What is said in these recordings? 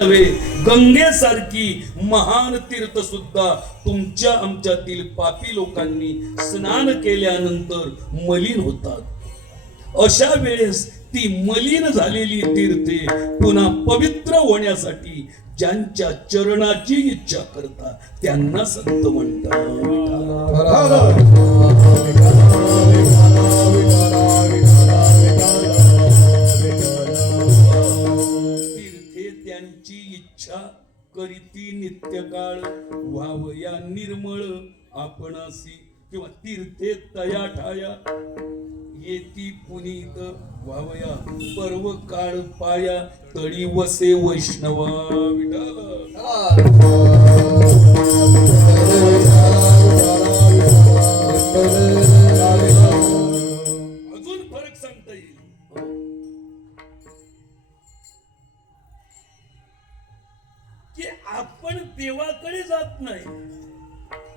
गंगेसारखी महान तीर्थ सुद्धा तुमच्या आमच्यातील पापी लोकांनी स्नान केल्यानंतर मलिन होतात. अशा वेळेस ती मलिन झालेली तीर्थे पुन्हा पवित्र होण्यासाठी ज्यांच्या चरणाची इच्छा करता त्यांना संत म्हणतात. इच्छा करीती नित्यकाळ व्हावया निर्मळ आपणासी किंवा तीर्थे तया ठाया येती पुनीत व्हावया पर्व काळ पाया तळी वसे वैष्णवा अजून फरक सांगता येईल. की आपण देवाकडे जात नाही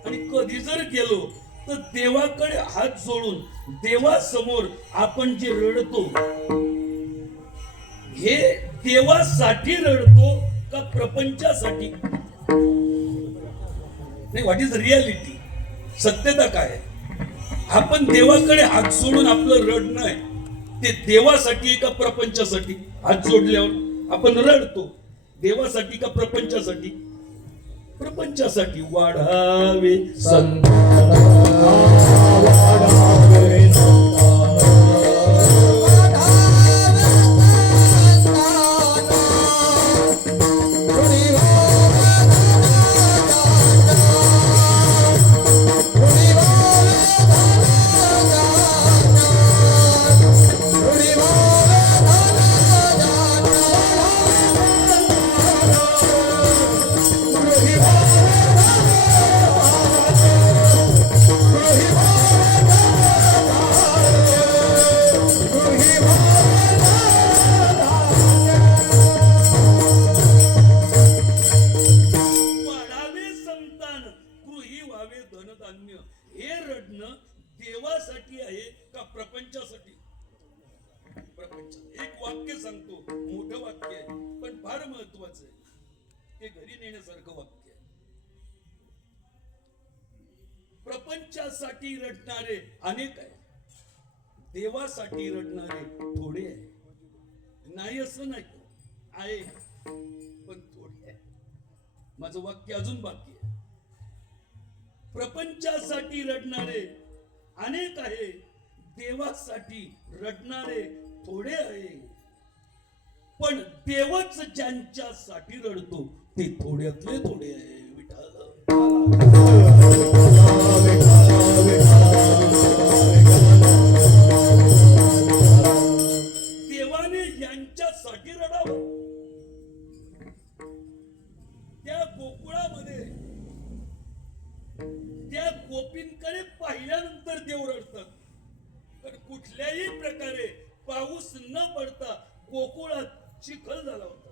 आणि कधी जर गेलो तर देवाकडे हात जोडून देवासमोर आपण जे रडतो हे देवासाठी रडतो का प्रपंचासाठी? नाही, व्हॉट इज रियालिटी? सत्यता काय आहे? आपण देवाकडे हात जोडून आपलं रडणं आहे ते देवासाठी का प्रपंचासाठी? हात जोडल्यावर आपण रडतो देवासाठी का प्रपंचासाठी? प्रपंचासाठी. वाढावे हे रडणं देवासाठी आहे का प्रपंचासाठी? प्रपंच. एक वाक्य सांगतो, मोठं वाक्य आहे पण फार महत्वाचं आहे, ते घरी नेण्यासारखं वाक्य आहे. प्रपंचासाठी रडणारे अनेक आहे, देवासाठी रडणारे थोडे आहे. नाही असं नाही, आहे पण थोडे आहे. माझं वाक्य अजून बाकी आहे. प्रपंचासाठी रडणारे अनेक आहे, देवासाठी रडणारे थोडे आहे. पण देवच ज्यांच्यासाठी रडतो ते थोड्यातले थोडे आहे. देवाने यांच्यासाठी रडावं. त्या गोकुळामध्ये त्या गोपींकडे पाहिल्यानंतर देव रडतात. पण कुठल्याही प्रकारे पाऊस न पडता गोकुळात चिखल झाला होता.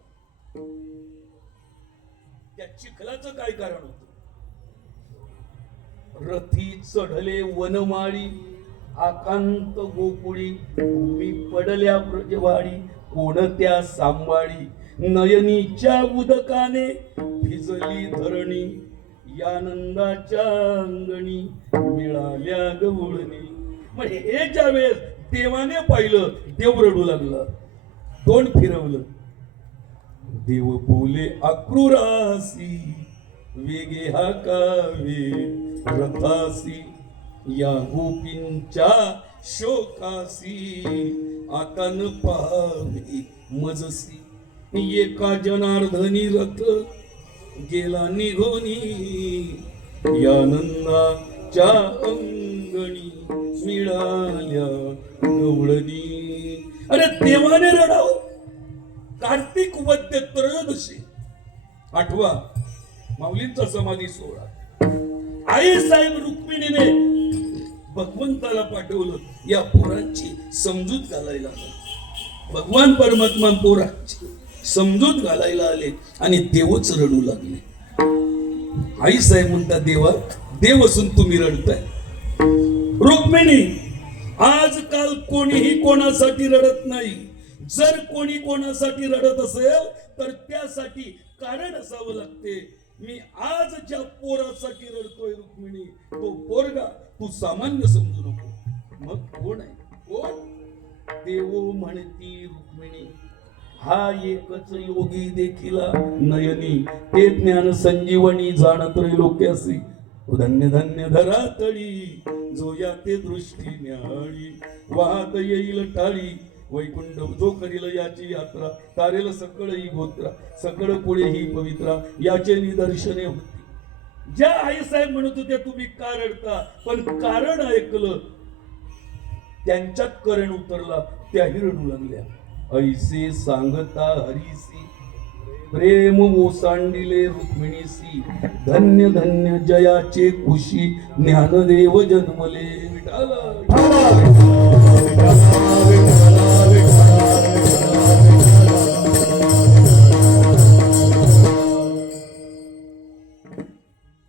त्या चिखलाचं काय कारण होतं? रथी चढले वनमाळी आकांत गोकुळी भूमी पडल्या ब्रजवाडी कोणत्या सांभाळी नयनीच्या उदकाने भिजली धरणी यानंदाच्या अंगणी मिळाल्या गवळणी. म्हणजे हे ज्या वेळेस देवाने पाहिलं देव रडू लागला. तोंड फिरवलं, देव बोले आक्रूरासी वेगे हाकावे रथासी या गोपींच्या शोकासी आता न पाहावे मजसी एका जनार्दनी रथ गेला निघोनी यानंदाच्या अंगणी मिळाल्या गवळणी. अरे देवाने रडावं. कार्तिक वद्य त्रयोदशी 8वा माऊलींचा समाधी सोहळा. आई साहेब रुक्मिणीने भगवंताला पाठवलं या पोरांची समजूत घालायला. भगवान परमात्मा पोरांची समजूत घालायला आले आणि देवच रडू लागले. आई साहेब म्हणतात देवा देव असून तुम्ही रडताय. रुक्मिणी आजकाल कोणीही कोणासाठी रडत नाही. जर कोणी कोणासाठी रडत असेल तर त्यासाठी कारण असावं लागते. मी आज ज्या पोरासाठी रडतोय रुक्मिणी, तो पोरगा तू सामान्य समजू नको. मग कोण आहे? कोण? देवो म्हणती रुक्मिणी, हा एकच योगी देखिला नयनी, ते ज्ञान संजीवनी जाणत लोक्यासी. धन्य धन्य धरातळी जो या ते दृष्टी न्याळी, वाहत येईल टाळी वैकुंठ जो करील याची यात्रा, तारेल सकळ ही गोत्रा, सकळ पुढे ही पवित्रा, याचे निदर्शने होती. ज्या आईसाहेब म्हणत होत्या तुम्ही का रडता, पण कारण ऐकलं त्यांच्यात करण उतरला, त्याही रडू लागल्या. ऐसे सांगता हरीसी प्रेम ओसांडिले रुक्मिणीसी, धन्य धन्य जयाचे खुशी ज्ञानदेव जन्मले.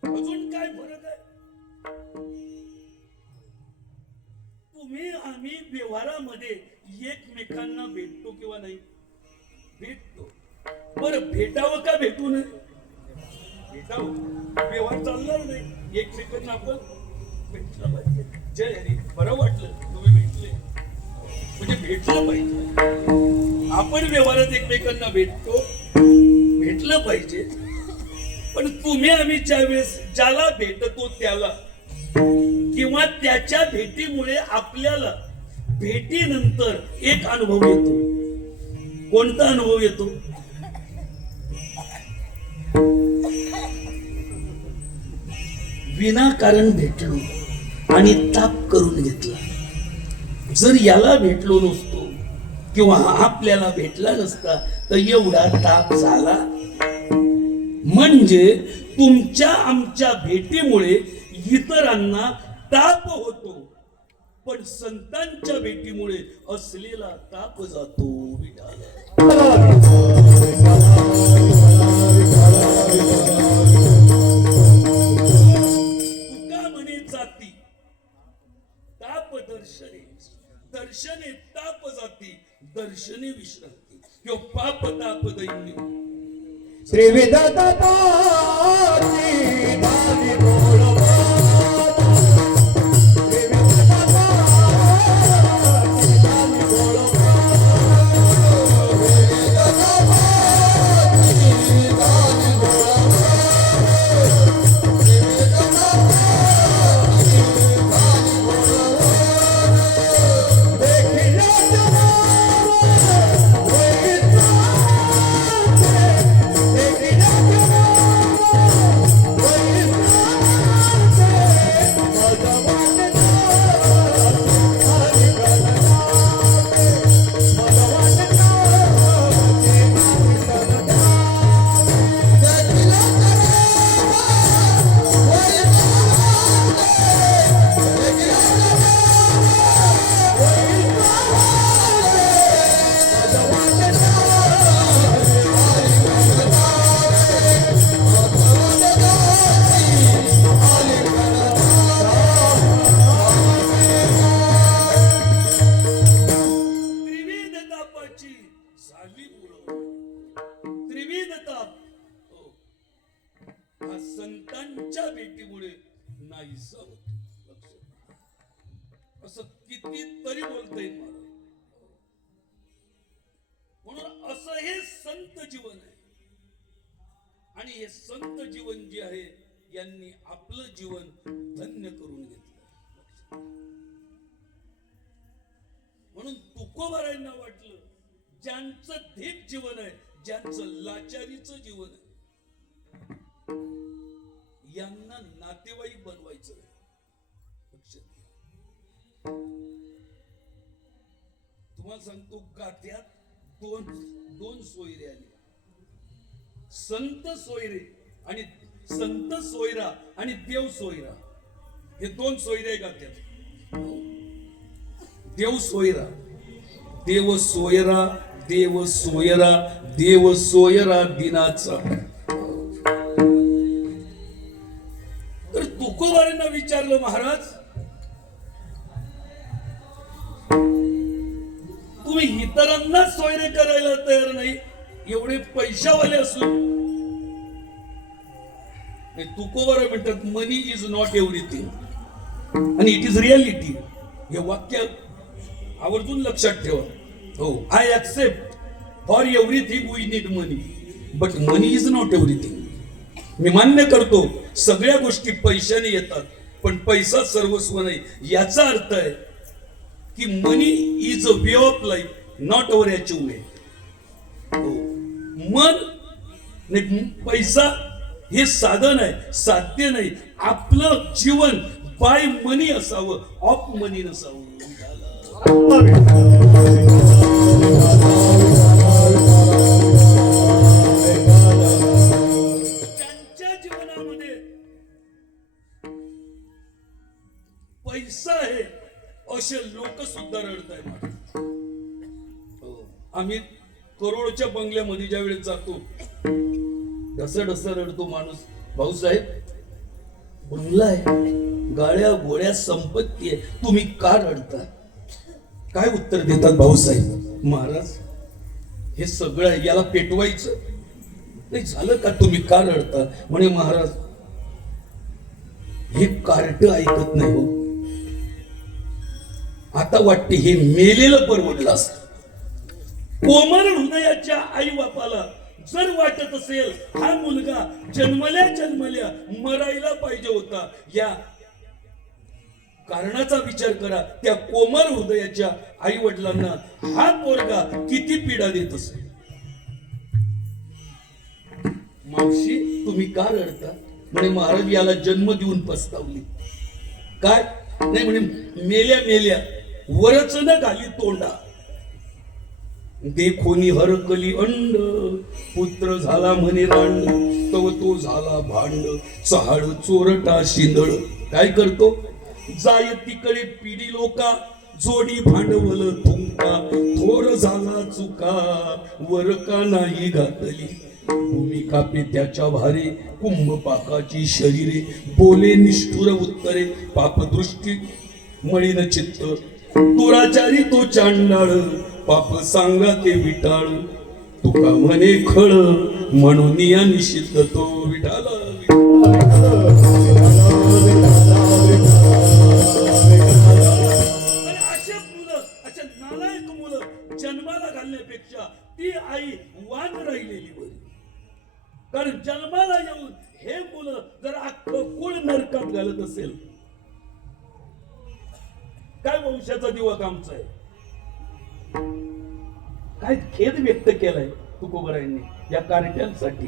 अजून काय फरक आहे? तुम्ही आम्ही व्यवहारामध्ये एकमेकांना भेटतो किंवा नाही? भेटतो. बरं भेटावं का भेटू नये? भेटावं. व्यवहार चालणार नाही एकमेकांना आपण भेटलं पाहिजे. जय हरी, बरं वाटलं तुम्ही भेटले, म्हणजे भेटलं पाहिजे. आपण व्यवहारात एकमेकांना भेटतो, भेटलं पाहिजे. पण तुम्ही आम्ही ज्यावेळेस ज्याला भेटतो त्याला किंवा त्याच्या भेटीमुळे आपल्याला भेटीनंतर एक अनुभव येतो. कोणता अनुभव येतो? विनाकारण भेटलो आणि ताप करून घेतला. जर याला भेटलो नसतो किंवा आपल्याला भेटला नसता तर एवढा ताप झाला. म्हणजे तुमच्या आमच्या भेटीमुळे इतरांना ताप होतो, पण संतांच्या भेटीमुळे असलेला ताप जातो. तुका म्हणे जाती ताप दर्शने, दर्शने ताप जाती, दर्शने विश्रांती. किंवा पाप ताप दैन्य त्रिविध संतांच्या भेटीमुळे नाहीसा होतो. असं किती तरी बोलता येईल मला. म्हणून असं हे संत जीवन आहे. आणि हे संत जीवन जे आहे यांनी आपलं जीवन धन्य करून घेतलं. म्हणून तुकोबारायांना वाटलं ज्यांचं धीक जीवन आहे, ज्यांचं लाचारीचं जीवन आहे, यांना नातेवाईक बनवायचं. तुम्हाला सांगतो, गाठ्यात दोन सोयरे आले. संत सोयरे आणि संत सोयरा आणि देव सोयरा, हे दोन सोयरे गाठ्यात. देव सोयरा, देव सोयरा, देव सोयरा, देव सोयरा दिनाचा. तर तुकोबारांना विचारलं, महाराज तुम्ही इतरांना सोयरे करायला तयार नाही, एवढे पैशावाले असून. तुकोबर म्हणतात मनी इज नॉट एव्हरीथिंग आणि इट इज रियालिटी. हे वाक्य आवर्जून लक्षात ठेवा. हो, I accept for everything we need money, but money is not everything. मी मान्य करतो सगळ्या गोष्टी पैशाने येतात, पण पैसा सर्वस्व नाही. याचा अर्थ आहे की money is a way of life, not our achievement. मन नाही, पैसा हे साधन आहे, साध्य नाही. आपलं जीवन बाय मनी असावं, ऑफ मनी नसावं. त्यांच्या जीवनामध्ये पैसा आहे असे लोक सुद्धा रडत आहे. आम्ही करोडच्या बंगल्यामध्ये ज्या वेळेस जातो ढस रडतो माणूस. भाऊसाहेब बंगला आहे, गाड्या घोड्या संपत्ती आहे, तुम्ही का रडता? काय उत्तर देतात भाऊसाहेब? महाराज हे सगळं आहे, याला पेटवायचं नाही झालं का, तुम्ही का रडता? म्हणे महाराज हे कार्ट ऐकत नाही हो. आता वाटते हे मेलेलं परवडलं असत. कोमल हृदयाच्या आई बापाला जर वाटत असेल हा मुलगा जन्मल्या मरायला पाहिजे होता, या कारणाचा विचार करा. त्या कोमल हृदयाच्या आई वडिलांना हा पोरगा किती पीडा देत असेल. मावशी तुम्ही का रडता? म्हणे महाराज याला जन्म देऊन पस्तावली. काय नाही म्हणे, मेल्या वरच न घाली तोंडा, देखोनी हरकली अंड, पुत्र झाला म्हणे रांड, तव तो झाला भांड, चहाड चोरटा शिंदळ. काय करतो? जाय तिकडे पिढी लोका, जोडी भांडवल थुंका, थोर झाला चुका, वर का नाही घातली, भूमिका त्याच्या भारे, कुंभ पाकाची शरीरे, बोले निष्ठुर उत्तरे, पापदृष्टी मळीन चित्त, दुराचारी तो चांडाळ, पाप सांगा ते विटाळ, तुका म्हणे खळ, म्हणून या निषिद्ध तो विठाला. अशा मुलं, अशा नालायक मुलं जन्माला घालण्यापेक्षा ती आई वान राहिलेली बरी. कारण जन्माला येऊन हे मुलं जर अख्खं कुळ नरकात घालत असेल, काय वंशाचा दिवा कामचा आहे? काय खेद व्यक्त केलाय तुकोबरायांनी या कार्ट्यांसाठी.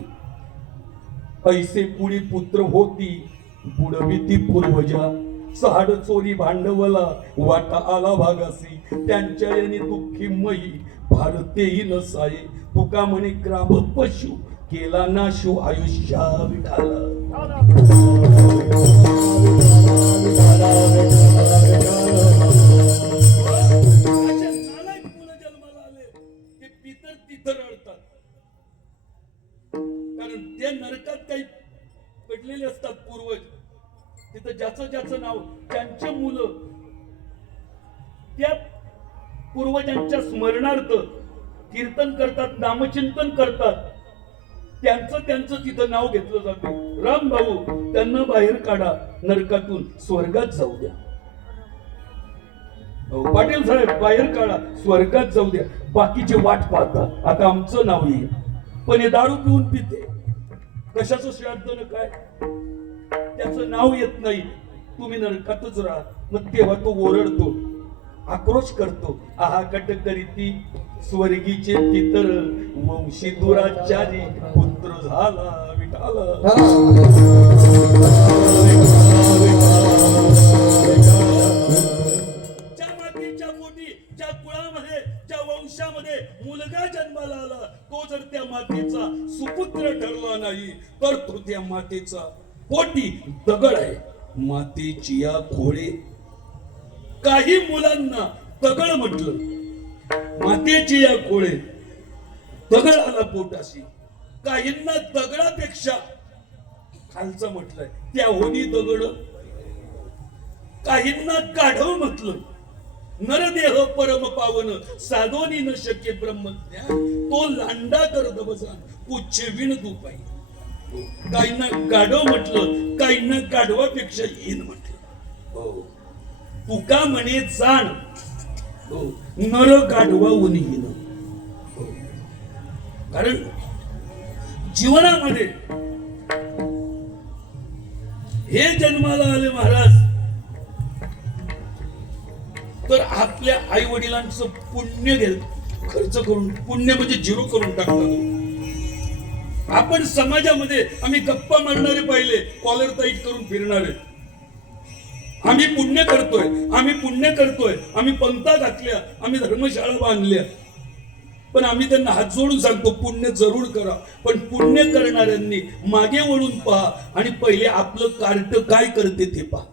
पैसे पुढी पुत्र होती, बुडविती पूर्वजा, चहाड चोरी भांडवला, वाटा आला भागासी, त्यांच्या याने दुःखी मई, भारतेही नसाये, तुका म्हणे ग्राम पशु, केला नाशू आयुष्या विठाला. कारण त्या नरकात काही पडलेले असतात पूर्वज, तिथं ज्याचं नाव, त्यांचे मुलं त्या पूर्वजांच्या स्मरणार्थ कीर्तन करतात, नामचिंतन करतात, त्यांचं तिथं नाव घेतलं जातं. राम भाऊ त्यांना बाहेर काढा, नरकातून स्वर्गात जाऊ द्या. पाटील साहेब बाहेर काढा, स्वर्गात जाऊ द्या. बाकीचे वाट पाहता आता आमचं नाव येईल. पण हे दारू पिऊन पिते, कशाचं श्राद्ध न काय, त्याचं नाव येत नाही, तुम्ही नरकातच राहा. मग तेव्हा तो ओरडतो, आक्रोश करतो, आहा कट करीती स्वर्गीचे पितर, वंशी दुराचारी पुत्र झाला विठाला. ज्या मातीच्या पोटी, ज्या कुळामध्ये, ज्या वंशामध्ये मुलगा जन्माला आला, तो जर त्या मातेचा सुपुत्र ठरला नाही तर तो त्या मातेचा पोटी दगड आहे. मातेची या खोळे. काही मुलांना दगड म्हटलं, मातेची या खोळे, दगड आला पोटाशी. काहींना दगडापेक्षा खालचं म्हटलंय, त्या होनी दगड. काहींना गाढव म्हटलं, नरदेह परम पावन साधोनी न शक्य ब्रह्मज्ञान तो लांडा करत बसा पुच्छे विण दुपाई. काहींना गाढव म्हटलं, काहींना गाढवापेक्षा हीन म्हटलं. तुका म्हणे जाण नर गाढवा उन्हीन. कारण जीवनामध्ये हे जन्माला आले महाराज तर आपल्या आई वडिलांचं पुण्य खर्च करून, पुण्य म्हणजे झिरो करून टाकतात. आपण समाजामध्ये आम्ही गप्पा मारणारे पाहिले, कॉलर टाईट करून फिरणारे. आम्ही पुण्य करतोय, आम्ही पुण्य करतोय, आम्ही पंक्ता घातल्या, आम्ही धर्मशाळा बांधल्या, पण आम्ही त्यांना हात जोडून सांगतो पुण्य जरूर करा. पण पुण्य करणाऱ्यांनी मागे वळून पहा आणि पहिले आपलं कार्ट काय करते ते पहा.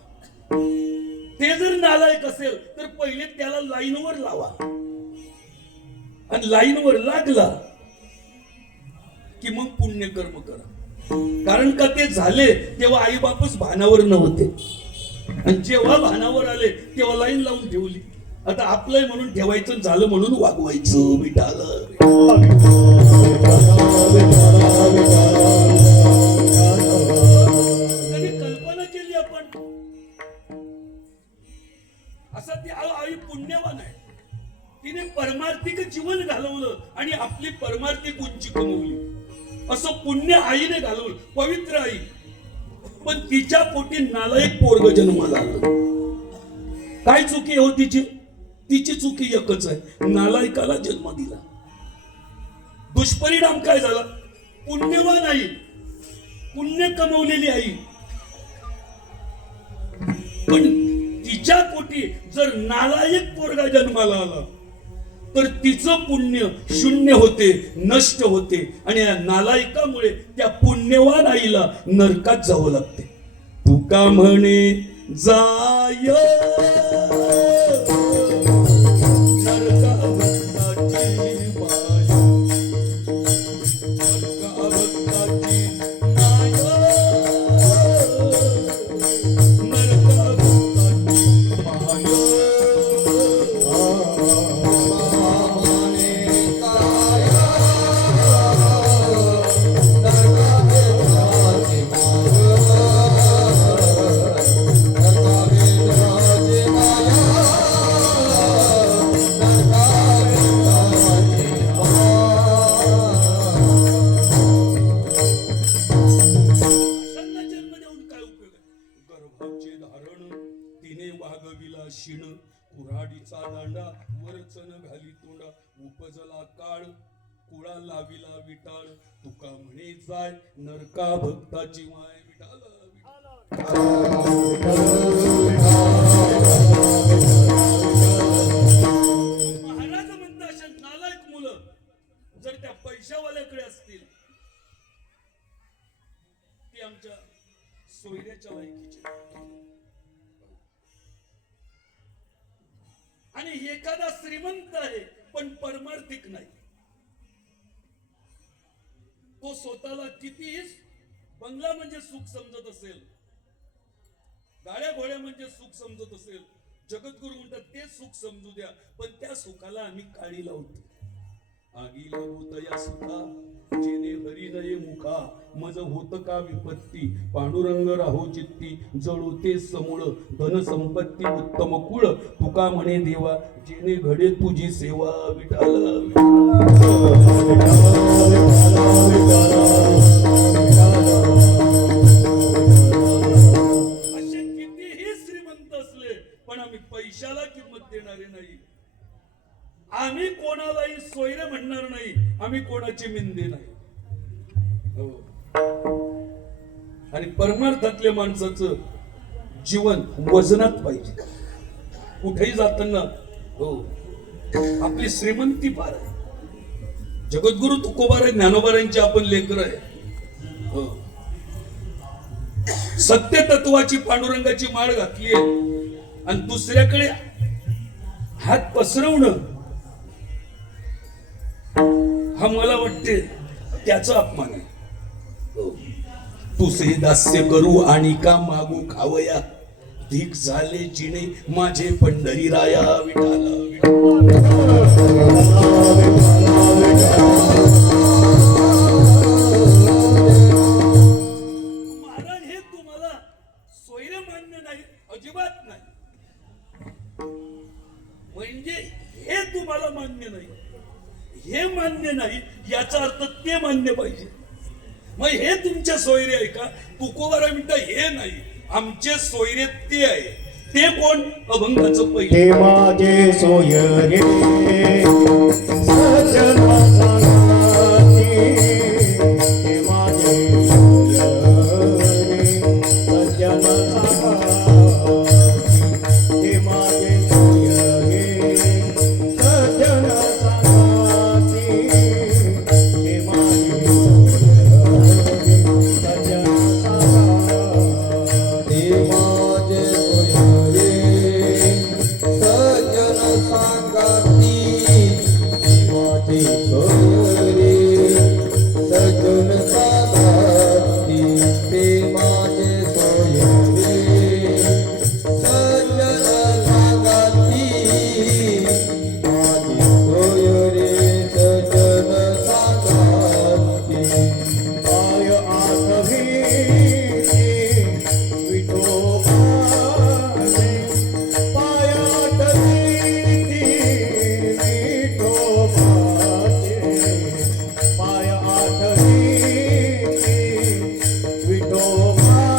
ते जर नालायक असेल तर पहिले त्याला लाईनवर लावा आणि लाईनवर लागला की मग पुण्य कर्म करा. कारण का ते झाले तेव्हा आई बापच भानावर नव्हते आणि जेव्हा भानावर आले तेव्हा लाईन लावून ठेवली. आता आपलंय म्हणून ठेवायचं, झालं म्हणून वागवायचं. विठालं कधी कल्पना केली आपण असा ती आई पुण्यवान आहे, तिने परमार्थिक जीवन घालवलं आणि आपली परमार्थिक उंची कमवली. असं पुण्य आईने घालवलं, पवित्र आई. पण तिच्या पोटी नालायक पोरग जन्माला आलं. काय चुकी हो तिची? तिची चुकी एकच आहे, नालायकाला जन्म दिला. दुष्परिणाम काय झाला? पुण्यवान आई, पुण्य कमवलेली आई, पण तिच्या पोटी जर नालायक पोरगा जन्माला आला तर तिचं पुण्य शून्य होते, नष्ट होते आणि या नालायकामुळे त्या पुण्यवान आईला नरकात जावं लागते. तुका म्हणे जाय कुळा लाविला विटाळ. तुका म्हणे जाय नरका भक्ताची माय. महाराज म्हणता अशा नालायक मुलं जर त्या पैशावाल्याकडे असतील ती आमच्या सोयऱ्याच्या लायकीची. आणि एखादा श्रीमंत आहे पण परमार्थिक नाही, तो स्वतःला कितीही बंगला म्हणजे सुख समजत असेल, गाड्या घोड्या म्हणजे सुख समजत असेल, जगद्गुरु म्हणतात ते सुख समजू द्या, पण त्या सुखाला आम्ही काळी लावतो. आगी लागू तया सुखा जेने हरी नये मुखा, मज होत का विपत्ती पांडुरंग राहो चित्ती, जळू ते समूळ धन संपत्ती उत्तम कुळ. तुका म्हणे देवा जेने घडे तुझी सेवा. विठाल असे कितीही श्रीमंत असले पण आम्ही पैशाला किंमत देणारे नाही. आम्ही कोणालाही सोयरे म्हणणार नाही, आम्ही कोणाची मिंदे नाही. आणि परमार्थातल्या माणसाचं जीवन वजनात पाहिजे. कुठेही जाताना आपली श्रीमंती फार आहे. जगद्गुरु तुकोबाराय ज्ञानोबारायांची आपण लेकर आहे. सत्य तत्वाची पांडुरंगाची माळ घातली आहे आणि दुसऱ्याकडे हात पसरवणं हा मला वाटते त्याचा अपमान आहे. तुसे दास्य करू आणि का मागू खावया, अधिक झाले जिणे माझे पंढरी राया विठाला विठाला. महाराज हे तुम्हाला सोयरे मान्य नाही, अजिबात नाही. म्हणजे हे तुम्हाला मान्य नाही, हे मान्य नाही याचा अर्थ ते मान्य पाहिजे. मग हे तुमच्या सोयरे आहे का? तुकोबारा मिनिट हे नाही, आमचे सोयरे ते आहे. ते कोण? अभंगाचं पहिले. ते माझे सोयरे सजना सांगाती, ते माझे सोयरे सजना सांगाती, ते माझे सोयरे सजना सांगाती, ते माझे सोयरे सजना सांगाती, ते माझे सोयरे सजन सांगाती, माझे सोयरे सजन सांगाती, ते माझे सोयरे सजन सांगाती, माझे सोयरे सजन सांगाती. पाय आठवीची विठोबाने, पाय आठवीची विठोबाचे, पाय आठवीची विठोबाचे,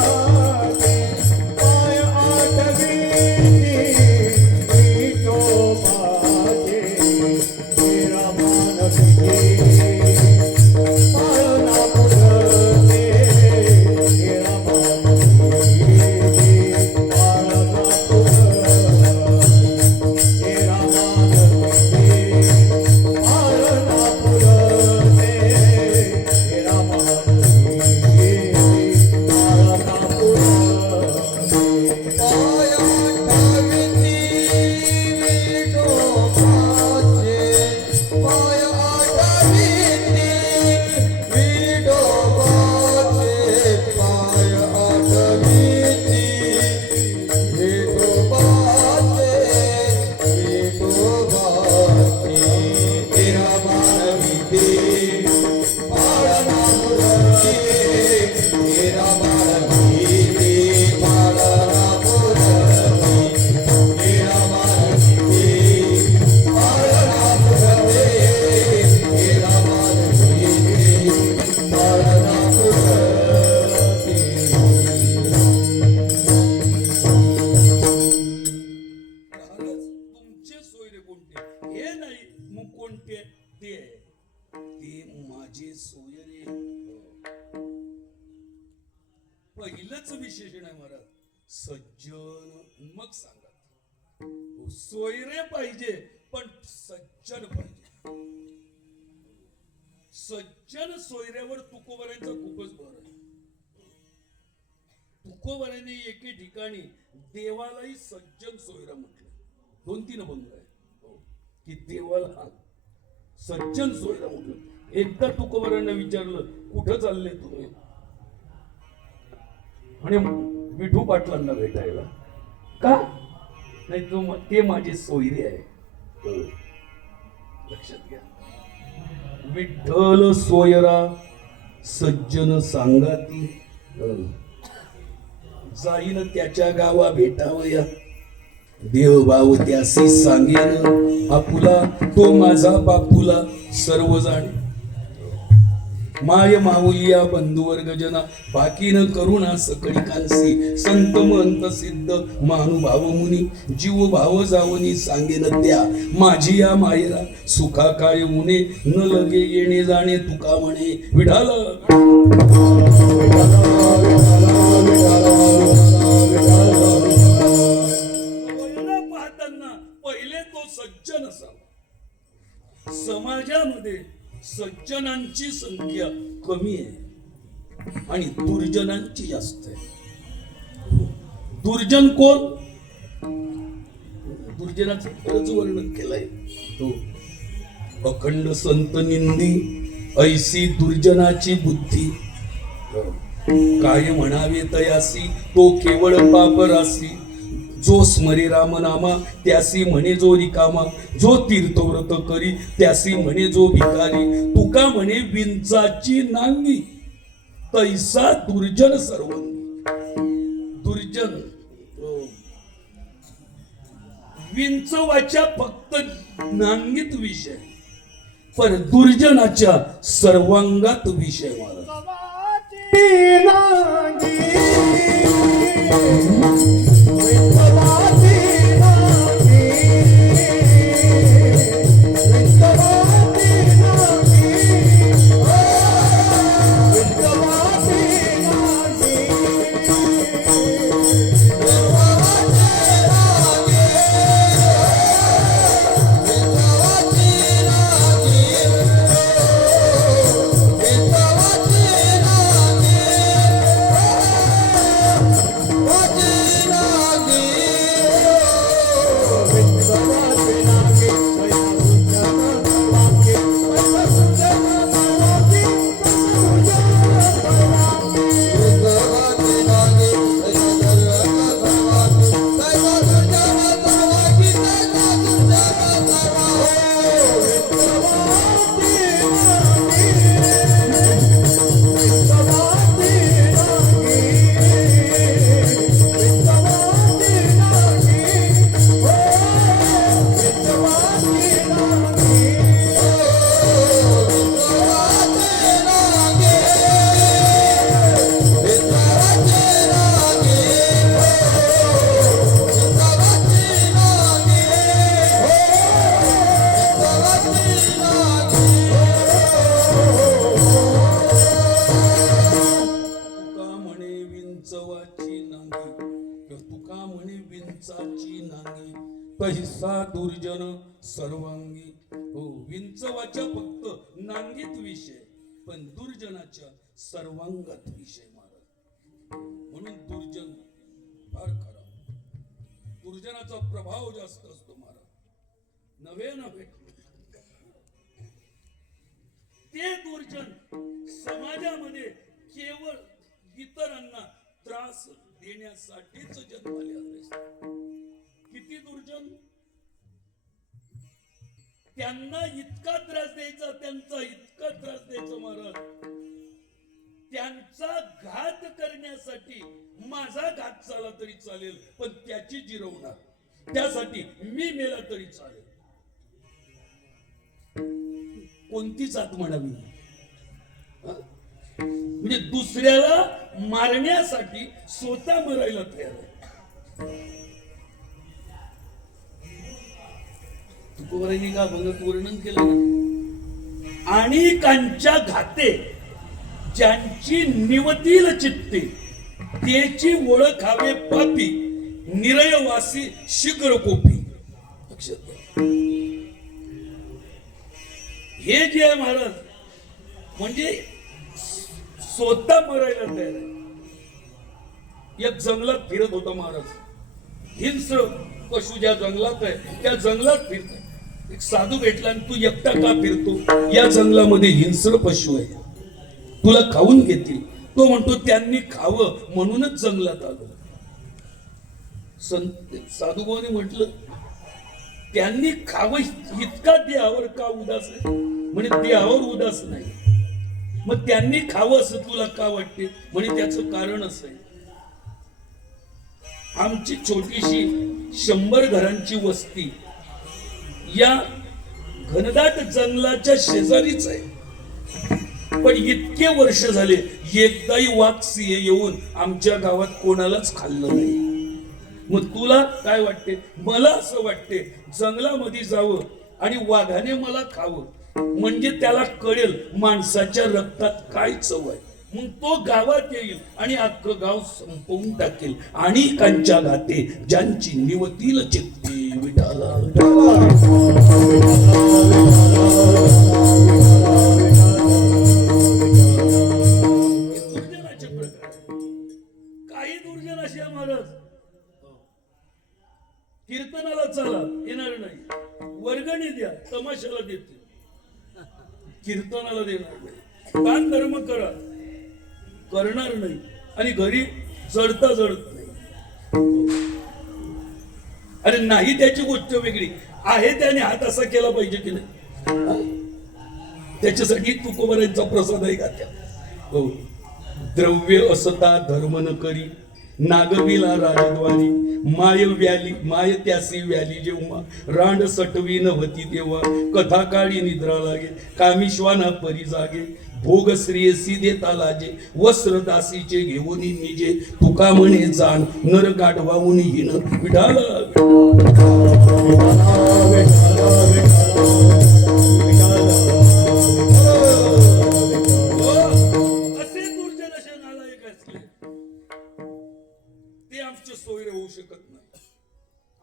पाय आठवीची विठोबाचे, तेरा मानवी पाळणा पुरते, तेरा मानवी पाळणा पुरते, तेरा मानवी पाळणा पुरते, तेरा मानवी पाळणा पुरते. पाय आठवीची विठोबाचे, पाय आठवीची विठोबाचे, पाय आठवीची विठोबाचे, विठोबाचे, तेरा मानवी पाळणा पुरते, तेरा मानवी पाळणा पुरते, तेरा मानवी पाळणा पुरते, तेरा मानवी पाळणा पुरते. महाराज तुमचे सोयरे कोणते? हे नाही, मग कोणते? ते आहे. ते माझे सोयरे. पहिलंच विशेषण आहे महाराज, सज्जन. मग सांगा, सोयरे पाहिजे पण सज्जन पाहिजे. सज्जन सोयऱ्यावर तुकोबारांचा खूपच भर आहे. तुकोबारांनी एके ठिकाणी देवालाही सज्जन सोयरा म्हटलं. 2-3 अभंग आहे हो, की देवाला सज्जन सोयरा म्हटलं. एकदा तुकोबारांना विचारलं, कुठं चालले तुम्ही? म्हणे विठू पाटलांना भेटायला. का? नाही ते माझे सोयरे आहे. लक्षात घ्या, विठ्ठल सोयरा सज्जन सांगाती, जाईन त्याच्या गावा भेटावया, देव भाव त्यासी सांगेन आपुला, तो माझा बापुला सर्व जाणे. माय माऊलिया बंधुवर्ग जना, बाकी न करुणा सकळी कांसी, संत महंत सिद्ध महानुभाव मुनी, जीव भाव जावनी सांगेन त्या, माझी या मायरा सुखा काय उने, न लगे येणे जाणे तुका म्हणे विठाला. पाहताना पहिले तो सज्जन असावा. समाजामध्ये सज्जनांची संख्या कमी आहे आणि दुर्जनांची जास्त आहे. दुर्जन कोण? दुर्जनाचं खरंच वर्णन केलंय तो. अखंड संत निंदी ऐसी दुर्जनाची बुद्धी, काय म्हणावे तयासी तो केवळ पाप रासी, जो स्मरे राम नामा त्यासी म्हणे जो रिकामा, जो तीर्थव्रत करी त्यासी म्हणे जो भिकारी. तुका म्हणे विंचाची नांगी तैसा दुर्जन सर्वांगी. दुर्जन विंचवाच्या फक्त नांगीत विषय, पण दुर्जनाच्या सर्वांगात विषय महाराज. तुका म्हणे विंचाची नांगी तैसा दुर्जन सर्वांगी. हो, विंचवाच्या फक्त नांगीत विषय, पण दुर्जनाच्या सर्वांगात विषय महाराज. म्हणून दुर्जन फार खरा, दुर्जनाचा प्रभाव जास्त असतो महाराज. नव्हे ते दुर्जन समाजामध्ये केवळ इतरांना त्रास देण्यासाठीच जन्माले आले. किती दुर्जन, त्यांना इतका त्रास द्यायचा, त्यांचा इतका त्रास द्यायचा महाराज, त्यांचा घात करण्यासाठी माझा घात झाला तरी चालेल, पण त्याची जिरवणार, त्यासाठी मी मेला तरी चालेल. कोणती जात म्हणावी, म्हणजे दुसऱ्याला मारण्यासाठी स्वतः मरायला तयार आहे. तुकोबारांनी का भगत वर्णन केलं ना, आणि कांच्या घाते ज्यांची निवतील चित्ते त्याची ओळख हवे पापी निरयवासी शीघ्र कोपी. लक्षात घ्या, हे जे आहे महाराज, म्हणजे स्वतः मरायला तयार आहे. एक जंगलात फिरत होता महाराज, हिंस्र पशु ज्या जंगलात आहे त्या जंगलात फिरत. एक साधू भेटला, आणि तू एकटा का फिरतो, या जंगलामध्ये हिंस्र पशु आहे, तुला खाऊन घेतील. तो म्हणतो त्यांनी खावं म्हणूनच जंगलात आलो. साधूभावाने म्हटलं त्यांनी खावं इतका देहावर का उदास आहे, म्हणे देहावर उदास नाही, मग त्यांनी खावं असं तुला का वाटते, म्हणे त्याचं कारण असं आहे, आमची छोटीशी 100 घरांची वस्ती या घनदाट जंगलाच्या शेजारीच आहे, पण इतके वर्ष झाले एकदाही वाघ सिंह येऊन आमच्या गावात कोणालाच खाल्लं नाही. मग तुला काय वाटते, मला असं वाटते जंगलामध्ये जावं आणि वाघाने मला खावं, म्हणजे त्याला कळेल माणसाच्या रक्तात काय चव आहे, मग तो गावात येईल आणि अख्खं गाव संपवून टाकेल. आणि कांच्या घाते ज्यांची निवतील चित्ते विठाला. दुर्जनाचे प्रकार, काही दुर्जन असे महाराज कीर्तनाला चला येणार नाही, वर्गणी द्या तमाशाला देते, कीर्तनाला देणार नाही, दान धर्म करा करणार नाही, आणि घरी जडता जडत नाही. अरे नाही त्याची गोष्ट वेगळी आहे, त्याने हात असा केला पाहिजे की नाही हा? त्याच्यासाठी तुकोबरांचा प्रसाद आहे का त्या हो. द्रव्य असता धर्म न करी नागविला राजद्वारी माय त्यासी व्याली जेव्हा रांड सटवी नव्हती तेव्हा कथा काळी निद्रा लागे कामिश्वाना परी जागे भोग श्रेयसी देता लाजे वस्त्र दासीचे घेऊन निजे तुका म्हणे जाण नर गाढवाहून हिन विठाला असे दुर्जन असे नालायक असले ते आमचे सोयरे होऊ शकत नाही.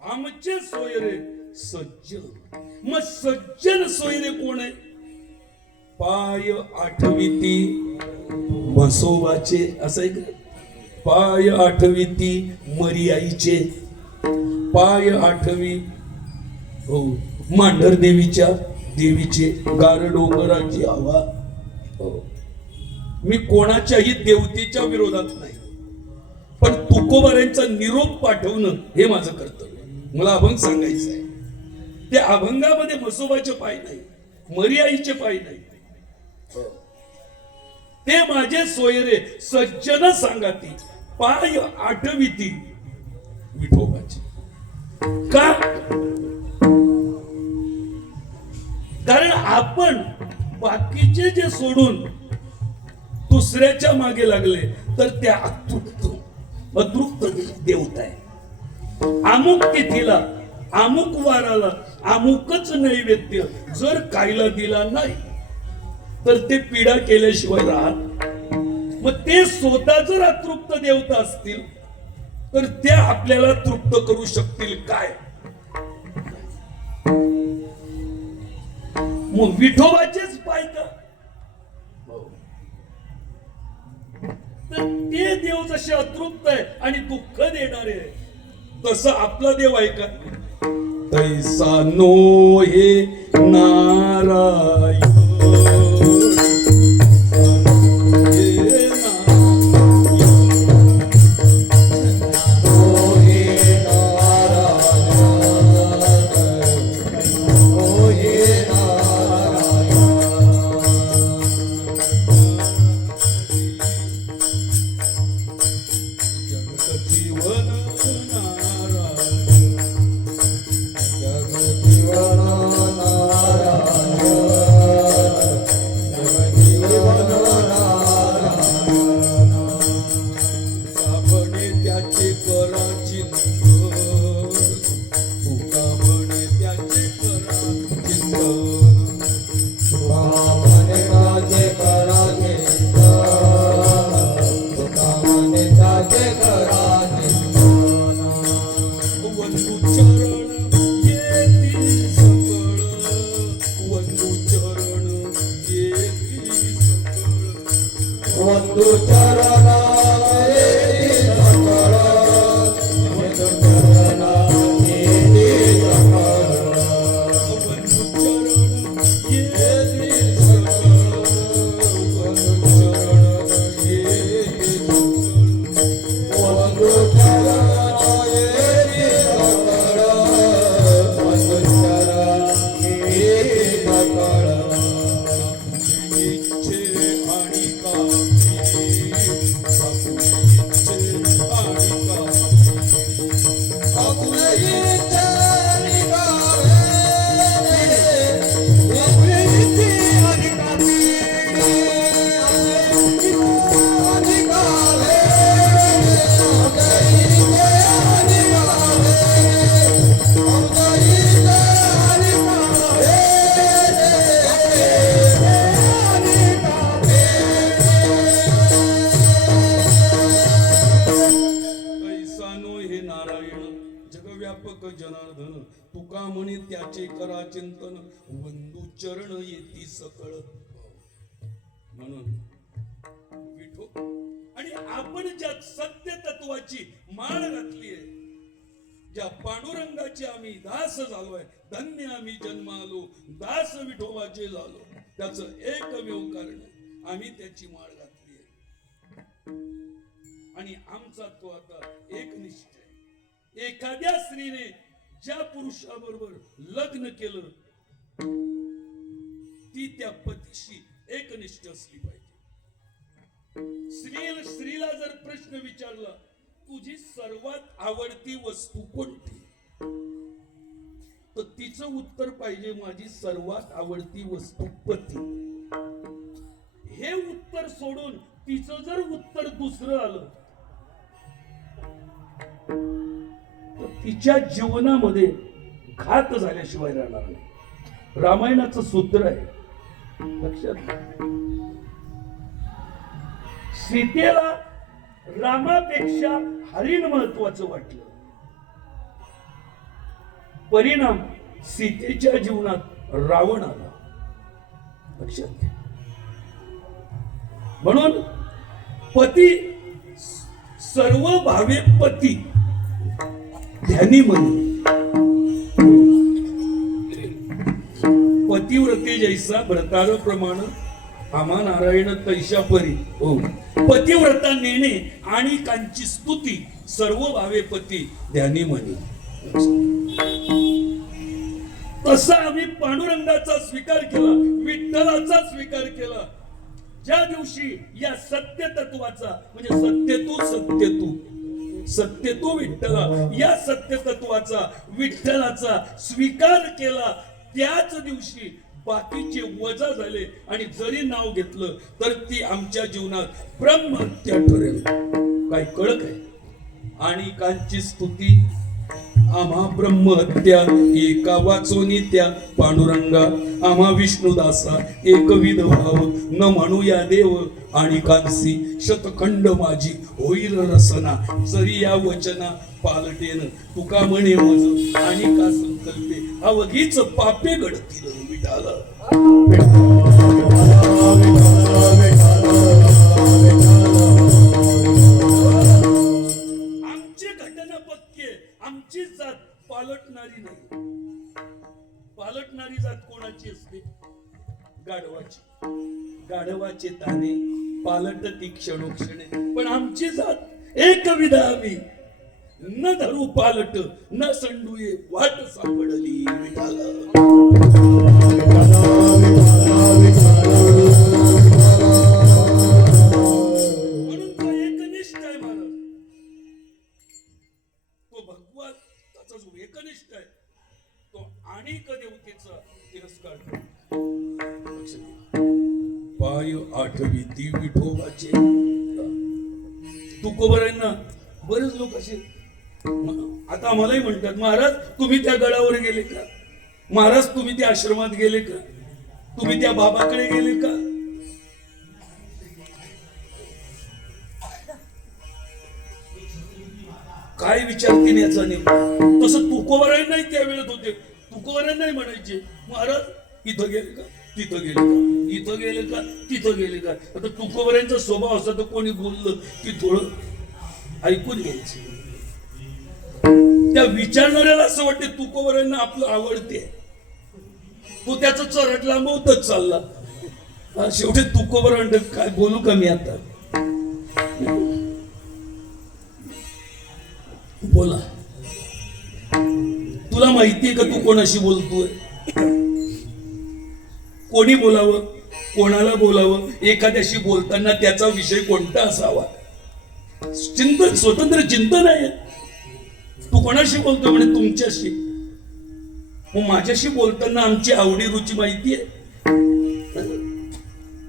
आमचे सोयरे सज्जन. मग सज्जन सोयरे कोण आहे? पाय आठविती म्हसोबाचे असं आहे का? पाय आठविती मरियाईचे पाय आठवी हो मांढर देवीचे गार डोंगराची हवा हो. मी कोणाच्याही देवतेच्या विरोधात नाही, पण तुकोबारांचा निरोप पाठवणं हे माझं कर्तव्य. मला अभंग सांगायचं आहे. त्या अभंगामध्ये म्हसोबाचे पाय नाही, मरियाईचे पाय नाही. ते माझे सोयरे सज्जन सांगाती पाय आठविती विठोबाची. का? कारण आपण बाकीचे जे सोडून दुसऱ्याच्या मागे लागले तर त्या अतृप्त देवता आहे. अमुक तिथीला अमुक वाराला अमुकच नैवेद्य जर कायला दिला नाही तर ते पीडा केल्याशिवाय राहत. मग ते स्वतः जर अतृप्त देवता असतील तर त्या आपल्याला तृप्त करू शकतील काय? मग विठोबाचेच पाय का? तर ते देव जसे अतृप्त आहे आणि दुःख देणारे आहे तसं आपला देव आहे का? तैसा नो हे नारायण जनार्दन तुका म्हणे त्याचे करा चिंतन वंदू चरण येती सकळ. म्हणून विठो आणि आपण ज्या सत्य तत्वाची माळ घातली आहे, ज्या पांडुरंगाचे आम्ही दास झालोय, धन्य आम्ही जन्मालो दास विठोबाचे झालो, त्याचं एकमेव कारण आम्ही त्याची माळ घातली आहे. आणि आमचा तो आता एकनिष्ठ आहे. एखाद्या स्त्रीने ज्या पुरुषाबरोबर लग्न केलं ती त्या पतीशी एकनिष्ठ असली पाहिजे. स्त्रीला जर प्रश्न विचारला तुझी सर्वात आवडती वस्तू कोणती, तर तिचं उत्तर पाहिजे माझी सर्वात आवडती वस्तू पती. हे उत्तर सोडून तिचं जर उत्तर दुसरं आलं तर तिच्या जीवनामध्ये घात झाल्याशिवाय राहणार नाही. रामायणाचं सूत्र आहे, लक्षात घ्या. सीतेला रामापेक्षा हरिण महत्वाचं वाटलं. परिणाम सीतेच्या जीवनात रावण आला. लक्षात घ्या. म्हणून पती सर्व भावे पती ध्यानी म्हणे. पतिव्रते जैसा भरतार प्रमाण आम्हा नारायण तैशा परी. हो, पतिव्रता नेणे आणि कांची स्तुती सर्व भावे पती ध्यानी म्हणे. तसा आम्ही पांडुरंगाचा स्वीकार केला, विठ्ठलाचा स्वीकार केला. ज्या दिवशी या सत्य तत्वाचा म्हणजे सत्यतू विठ्ठला या सत्य तत्वाचा विठ्ठलाचा स्वीकार केला त्याच दिवशी बाकीचे वजा झाले आणि जरी नाव घेतलं तर ती आमच्या जीवनात ब्रह्महत्या ठरेल. काय कळक आहे. आणि कांची स्तुती आम्हा ब्रह्महत्या एका वाचोनी त्या पांडुरंगा आम्हा विष्णुदासा एकविध भाव न म्हणूया देव आणि कांसी शतखंड माझी होईल रसना जरी या वचना पालटेन तुका म्हणे मज आणि का संकल्पे अवघीच पापे घडतील विठाला. आमची घटना पक्की आहे. आमची जात पालटणारी नाही. पालटणारी जात कोणाची असते? गाढवाची. गाढवाचे ताने पालटती क्षणोक्षणे. पण आमची जात एकविध आम्ही न धरू पालट न संडूये वाट सापडली विठाला. म्हणून तो एकनिष्ठ आहे महाराज. तो भगवान त्याचा जो एकनिष्ठ आहे तो अनेक देवतेचा तिरस्कार करतो. पाय आठवी ती विठोबाचे. तुकोबरांना बरेच लोक असे आता मलाही म्हणतात महाराज तुम्ही त्या गडावर गेले का, महाराज तुम्ही त्या आश्रमात गेले का, तुम्ही त्या बाबाकडे गेले का. काय विचारतील याचा नेमका. तसं तुकोबरांनाही त्या वेळेत होते. तुकोबरांनाही म्हणायचे महाराज इथं गेले का, तिथं गेले का, इथं गेले का, तिथं गेले का. आता तुकोबरांचा स्वभाव असा तर कोणी बोललं की थोडं ऐकून घ्यायचं. त्या विचारणाऱ्याला असं वाटते तुकोबरांना आपलं आवडते, तो त्याचा चरट लांबवतच चालला. शेवटी तुकोबर काय बोलू का मी आता. बोला, तुला माहितीये का तू कोणाशी बोलतोय. कोणी बोलावं, कोणाला बोलावं, एखाद्याशी बोलताना त्याचा विषय कोणता असावा. चिंतन, स्वतंत्र चिंतन आहे. तू कोणाशी बोलतोय म्हणे तुमच्याशी. मग माझ्याशी बोलताना आमची आवडी रुची माहितीये.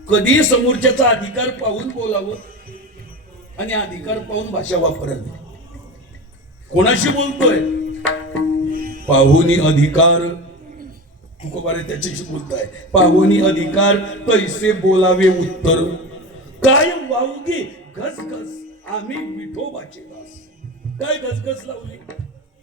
कधी समोरच्याचा अधिकार पाहून बोलावं आणि अधिकार पाहून भाषा वापरावी. कोणाशी बोलतोय पाहुनी अधिकार. तुकोबारे त्याच्याशी बोलताय पाहुनी अधिकार तैसे बोलावे उत्तर. काय वावगी घसघस आम्ही विठोबाचे दास. काय घसघस लावली,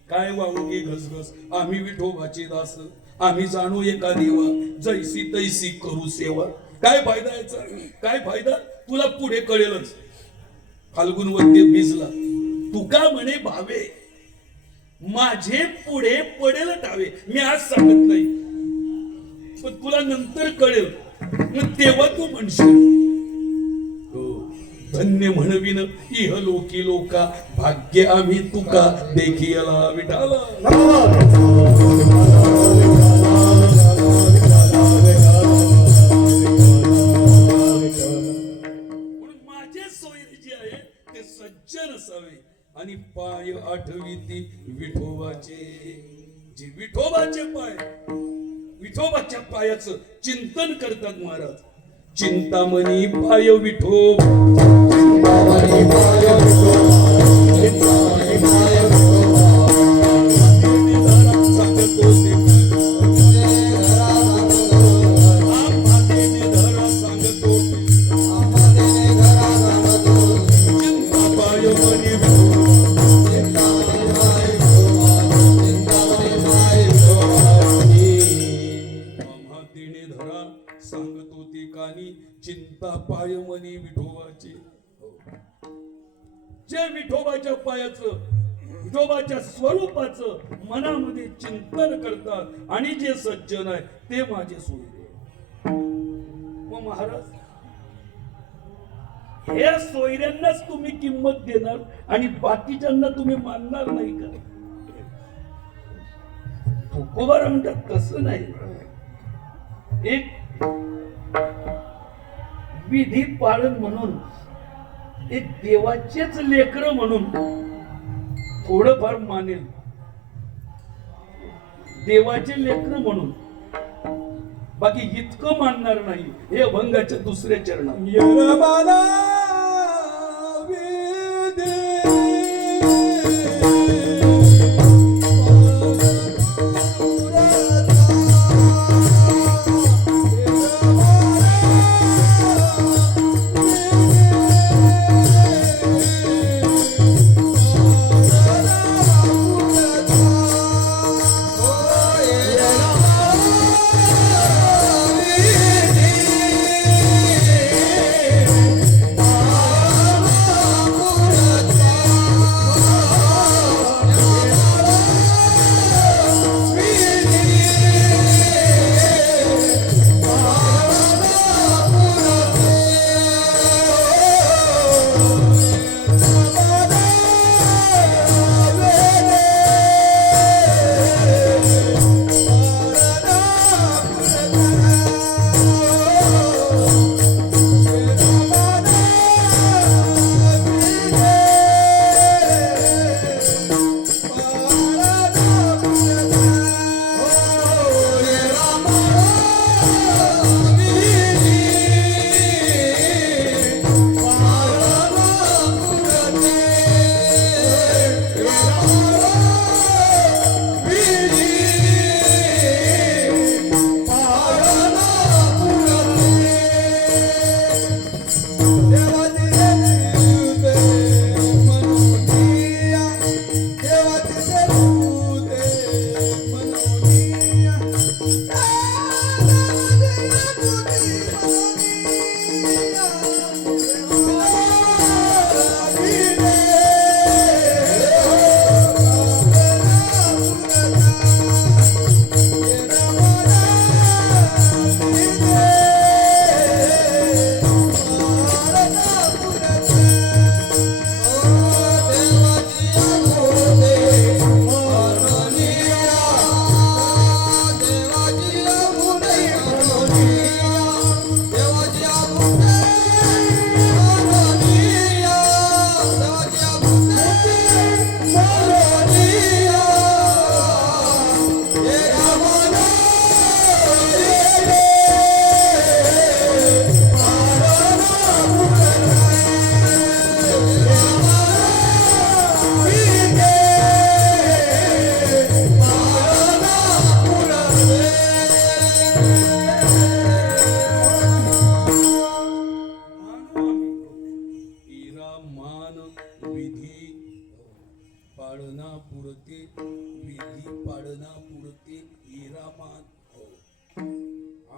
काय वावगी घसघस आम्ही विठोबाचे दास. आम्ही जाणू एका देवा जैसी तैसी करू सेवा. काय फायदा याचा, काय फायदा. तुला पुढे कळेलच. फाल्गुन वद्य भिजला तुका म्हणे भावे माझे पुढे पडेल टावे. मी आज सांगत नाही पण तुला नंतर कळेल, मग तेव्हा तू म्हणशील. धन्य म्हणविन इह लोकी लोका भाग्य आम्ही तुका देखियला विठाला. म्हणून माझे सोयरे जे आहे ते सज्जन असावे आणि पाय आठविती विठोबाचे. जे विठोबाचे पाय, विठोबाच्या पायाचं चिंतन करतात महाराज. चिंतामणी पाय विठोब, चिंतामणी पाय विठोबा, चिंतामणी पाय विठोबा. सांगतो ते आम्हातेने धरा सांगतो चिंता पाय मनी आम्हातेने धरा सांगतो ते कानी चिंता पाय मनी विठोबाचे. जे विठोबाच्या पायाचं, विठोबाच्या स्वरूपाचं मनामध्ये चिंतन करतात आणि जे सज्जन आहे ते माझे सोयरे. मग महाराज हे सोयऱ्यांनाच तुम्ही किंमत देणार आणि बाकीच्यांना तुम्ही मानणार नाही का? तुकोबारा म्हणतात तसं नाही. एक विधी पालन म्हणून, एक देवाचेच लेकर म्हणून थोडंफार मानेल. देवाचे लेकर म्हणून बाकी इतकं मानणार नाही. हे अभंगाच्या दुसऱ्या चरणात यरमाला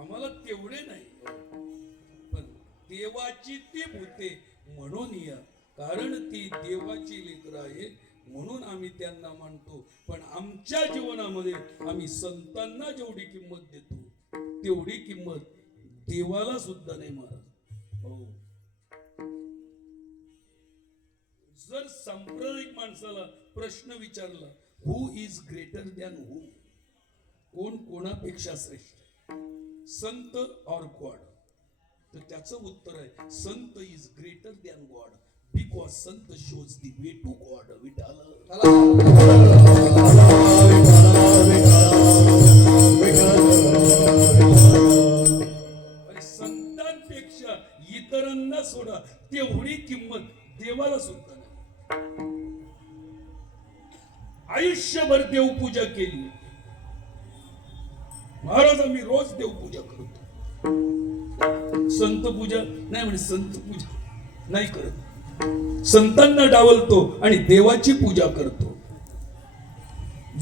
आम्हाला तेवढे नाही, पण देवाची ती भूते म्हणून या, कारण ती देवाची लेकर आहे म्हणून आम्ही त्यांना मानतो. पण आमच्या जीवनामध्ये आम्ही संतांना जेवढी किंमत देतो तेवढी किंमत देवाला सुद्धा नाही महाराज. हो, जर सांप्रदायिक माणसाला प्रश्न विचारला हु इज ग्रेटर दॅन हु, कोण कोणापेक्षा श्रेष्ठ, संत और गॉड, तर त्याचं उत्तर आहे संत is greater than God because संत shows the way to God. आणि संतांपेक्षा इतरांना सोडा तेवढी किंमत देवाला सुद्धा नाही. आयुष्यभर देवपूजा केली महाराज, आम्ही रोज देवपूजा करतो, संत पूजा नाही म्हणजे संत पूजा नाही करत, संतांना डावलतो आणि देवाची पूजा करतो.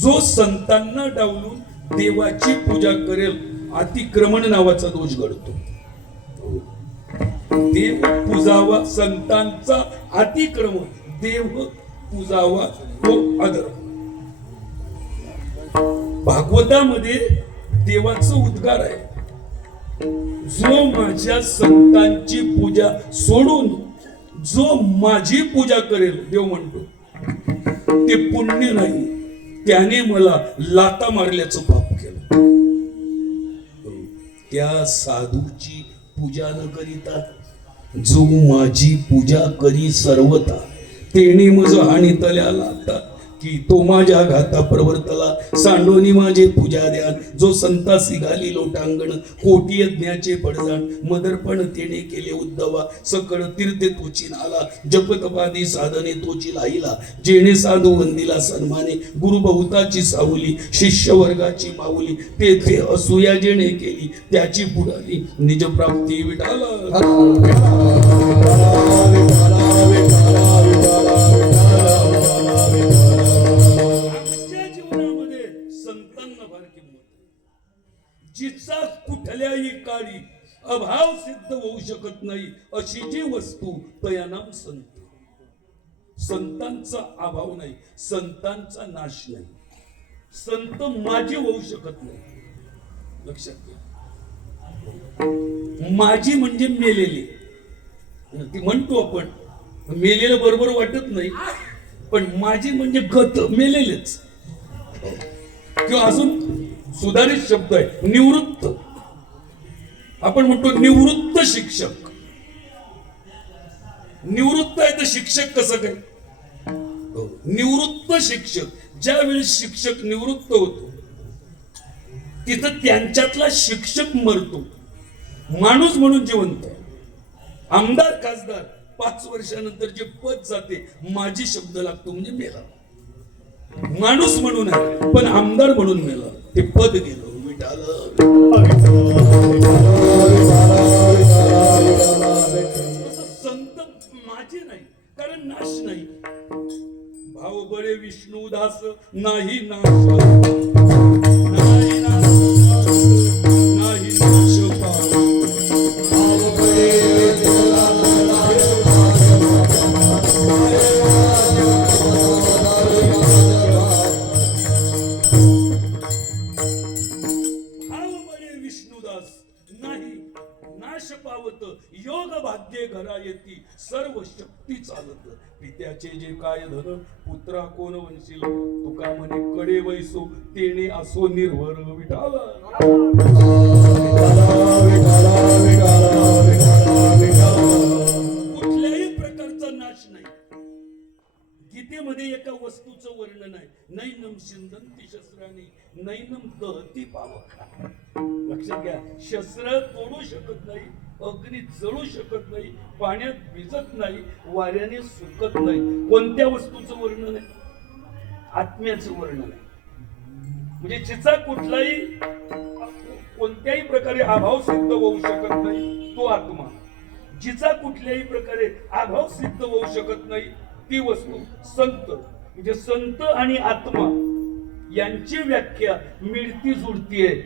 जो संतांना डावलून देवाची पूजा करेल अतिक्रमण नावाचा दोष घडतो. देव पूजावा संतांचा अतिक्रमण, देव पूजावा तो अधर्म. भागवतामध्ये देवाचं उद्गार आहे, जो माझ्या संतांची पूजा सोडून जो माझी पूजा करेल, देव म्हणतो ते पुण्य नाही, त्याने मला लाता मारल्याचं पाप केलं. त्या साधूची पूजा न करिता जो माझी पूजा करी सर्वता, तेने मज हानितल्या लाता की तो माझ्या घाता प्रवर्तला. सांडोनी माझे पूजा द्या, जो संतासी घाली लोटांगण, कोटी यज्ञाचे पडजाण, मदर्पण तेने केले उद्धवा, सकळ तीर्थे तोची नाला, जपतपादी साधने तोची लाईला, जेणे साधू वंदिला सन्माने, गुरु बहुताची सावली, शिष्य वर्गाची माऊली, तेथे असूया जेणे केली, त्याची पुढाली निज प्राप्ती विठाला. जिचा कुठल्याही काळी अभाव सिद्ध होऊ शकत नाही अशी जी वस्तू तया नाम संत. संतांचा अभाव नाही, संतांचा नाश नाही, संत माझी होऊ शकत नाही. लक्षात घ्या, माझी म्हणजे मेलेली. ती म्हणतो आपण मेलेलं बरोबर वाटत नाही, पण माझी म्हणजे गत, मेलेलेच. किंवा अजून सुधारित शब्द आहे निवृत्त. आपण म्हणतो निवृत्त शिक्षक. निवृत्त आहे तर शिक्षक कसं काय? निवृत्त शिक्षक, ज्या वेळेस शिक्षक निवृत्त होतो तिथं त्यांच्यातला शिक्षक मरतो, माणूस म्हणून जिवंत आहे. आमदार खासदार 5 वर्षानंतर जे पद जाते माझी शब्द लागतो म्हणजे मेला. माणूस म्हणून आहे पण आमदार म्हणून मेला, ते पद गेलं मिटालं. संत माझे नाही, कारण नाश नाही. भाव बळे विष्णुदास नाही नाश, नाही नाश, नाही नाश पाव. भाव बळे योग भाग्ये घरा येती सर्व शक्ती चालत. पित्याचे जे काय धन पुत्रा कोण वंशील, तुका म्हणे कडे वैसो तेने असो निर्भर विठाला. कुठल्याही प्रकारचा नाश नाही. गीतेमध्ये एका वस्तूचं वर्णन आहे, नैनम शिंदंती शस्त्राने नैनम दहती पावक. लक्षात घ्या, शस्त्र तोडू शकत नाही, अग्नी जळू शकत नाही, पाण्यात भिजत नाही, वाऱ्याने सुकत नाही. कोणत्या वस्तूचं वर्णन आहे? आत्म्याचं वर्णन आहे. म्हणजे जिचा कुठलाही कोणत्याही प्रकारे अभाव सिद्ध होऊ शकत नाही तो आत्मा, जिचा कुठल्याही प्रकारे अभाव सिद्ध होऊ शकत नाही ती वस्तू संत. म्हणजे संत आणि आत्मा यांची व्याख्या मिळती जुळती आहे.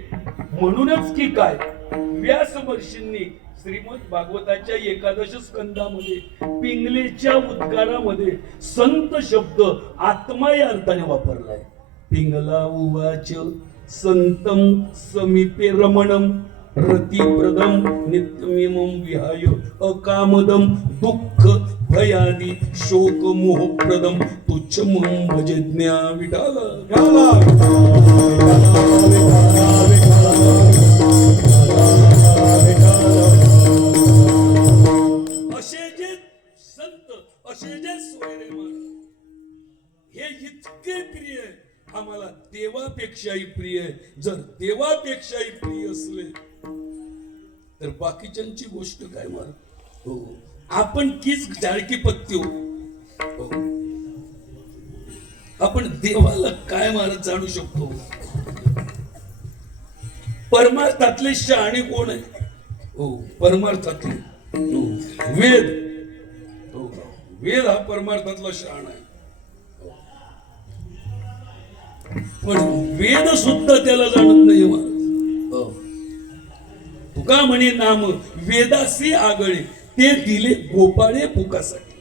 म्हणूनच की काय व्यास महर्षींनी श्रीमद भागवताच्या 11 स्कंदामध्ये पिंगलेच्या उद्गारामध्ये संत शब्द आत्मा या अर्थाने वापरलाय. पिंगला उवाच संतम समीपे रमणम रतिप्रदम नित्यमिमं विहाय अकामदम दुःख भयादी शोक मोहप्रदम तुच्छम भजे ज्ञा विठाल. विठाला विठाला विठाला विठाला. असे जे संत, असे जे सोयरे महाराज, हे इतके प्रिय आहे आम्हाला, देवापेक्षाही प्रिय आहे. जर देवापेक्षाही प्रिय असले तर बाकीच्यांची गोष्ट काय महाराज. हो, आपण कीच जाळकी पत्ती हो. हो. आपण देवाला काय महाराज जाणू शकतो. परमार्थातले शहाणे कोण आहे. हो, परमार्थातले हो, वेद. हो, वेद हा परमार्थातला शहाणा आहे. पण वेद सुद्धा त्याला जाणत नाही महाराज. हो. तुका म्हणे नाम वेदासी आगळे, ते दिले गोपाळे पुकासाठी.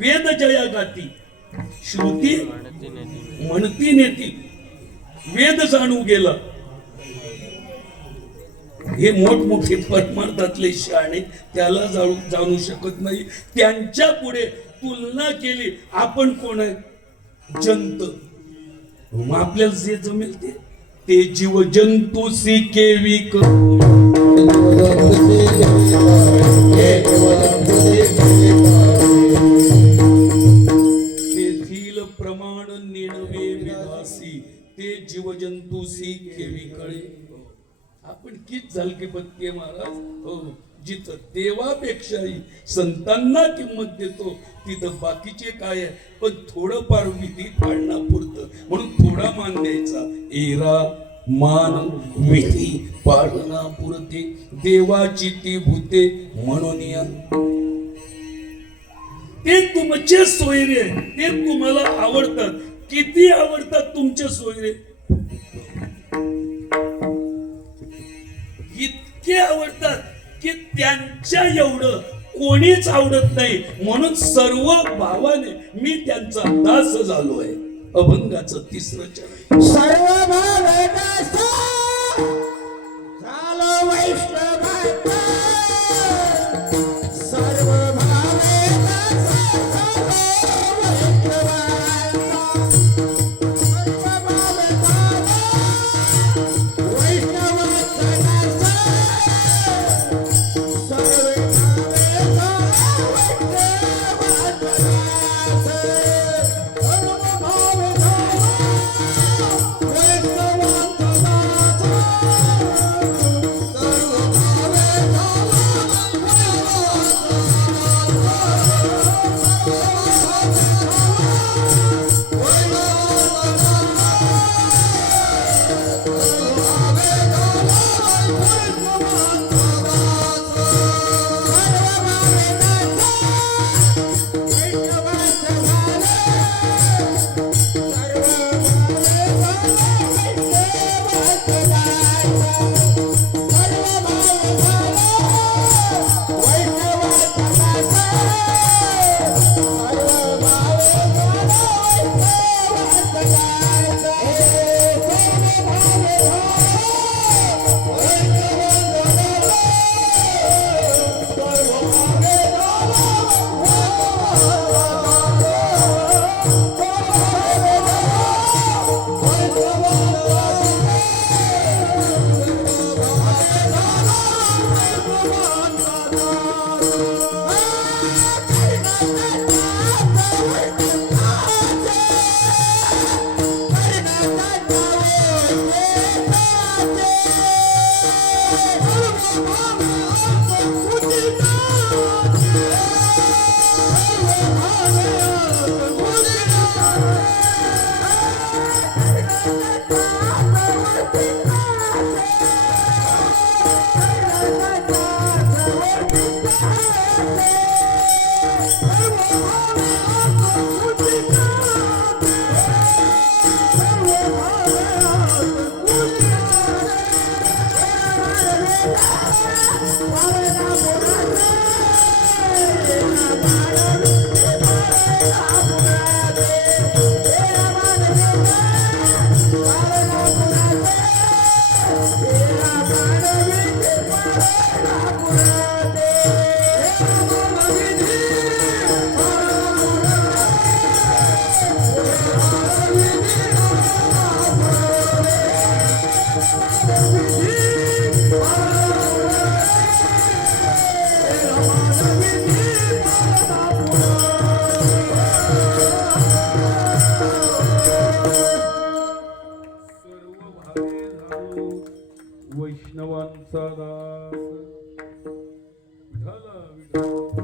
वेद जया गाती, श्रुती म्हणती नेती. वेद जाणू गेला. हे मोठमोठे परमार्थातले शहाणे त्याला जाणू शकत नाही. त्यांच्या पुढे तुलना केली आपण कोण आहे. जंत. मग आपल्याला जे जमेल ते जीव जंतू सी केविक. तेथील प्रमाण नेणवे विधासी, ते जीव जंतू सी केविकळे. आपण कित झालके पत्ते महाराज. हो, जिथं देवापेक्षाही संतांना किंमत देतो तिथं बाकीचे काय आहे. पण थोडंफार विधी पाळण्यापुरतं म्हणून थोडा मान द्यायचा. एरा मान विधी पाळण्यापुरते देवाची ती भूते म्हणून या. ते तुमचे सोयरे आहे, ते तुम्हाला आवडतात. किती आवडतात तुमचे सोयरे. इतके आवडतात की त्यांच्या एवढं कोणीच आवडत नाही. म्हणून सर्व भावाने मी त्यांचा दास झालोय. अभंगाचं 3रं चरण. सर्व भावे दास झालो वैष्णवाचा. सर्व भावे दास झालो वैष्णवाचा. सर्व भावे दास वैष्णवाचा दास.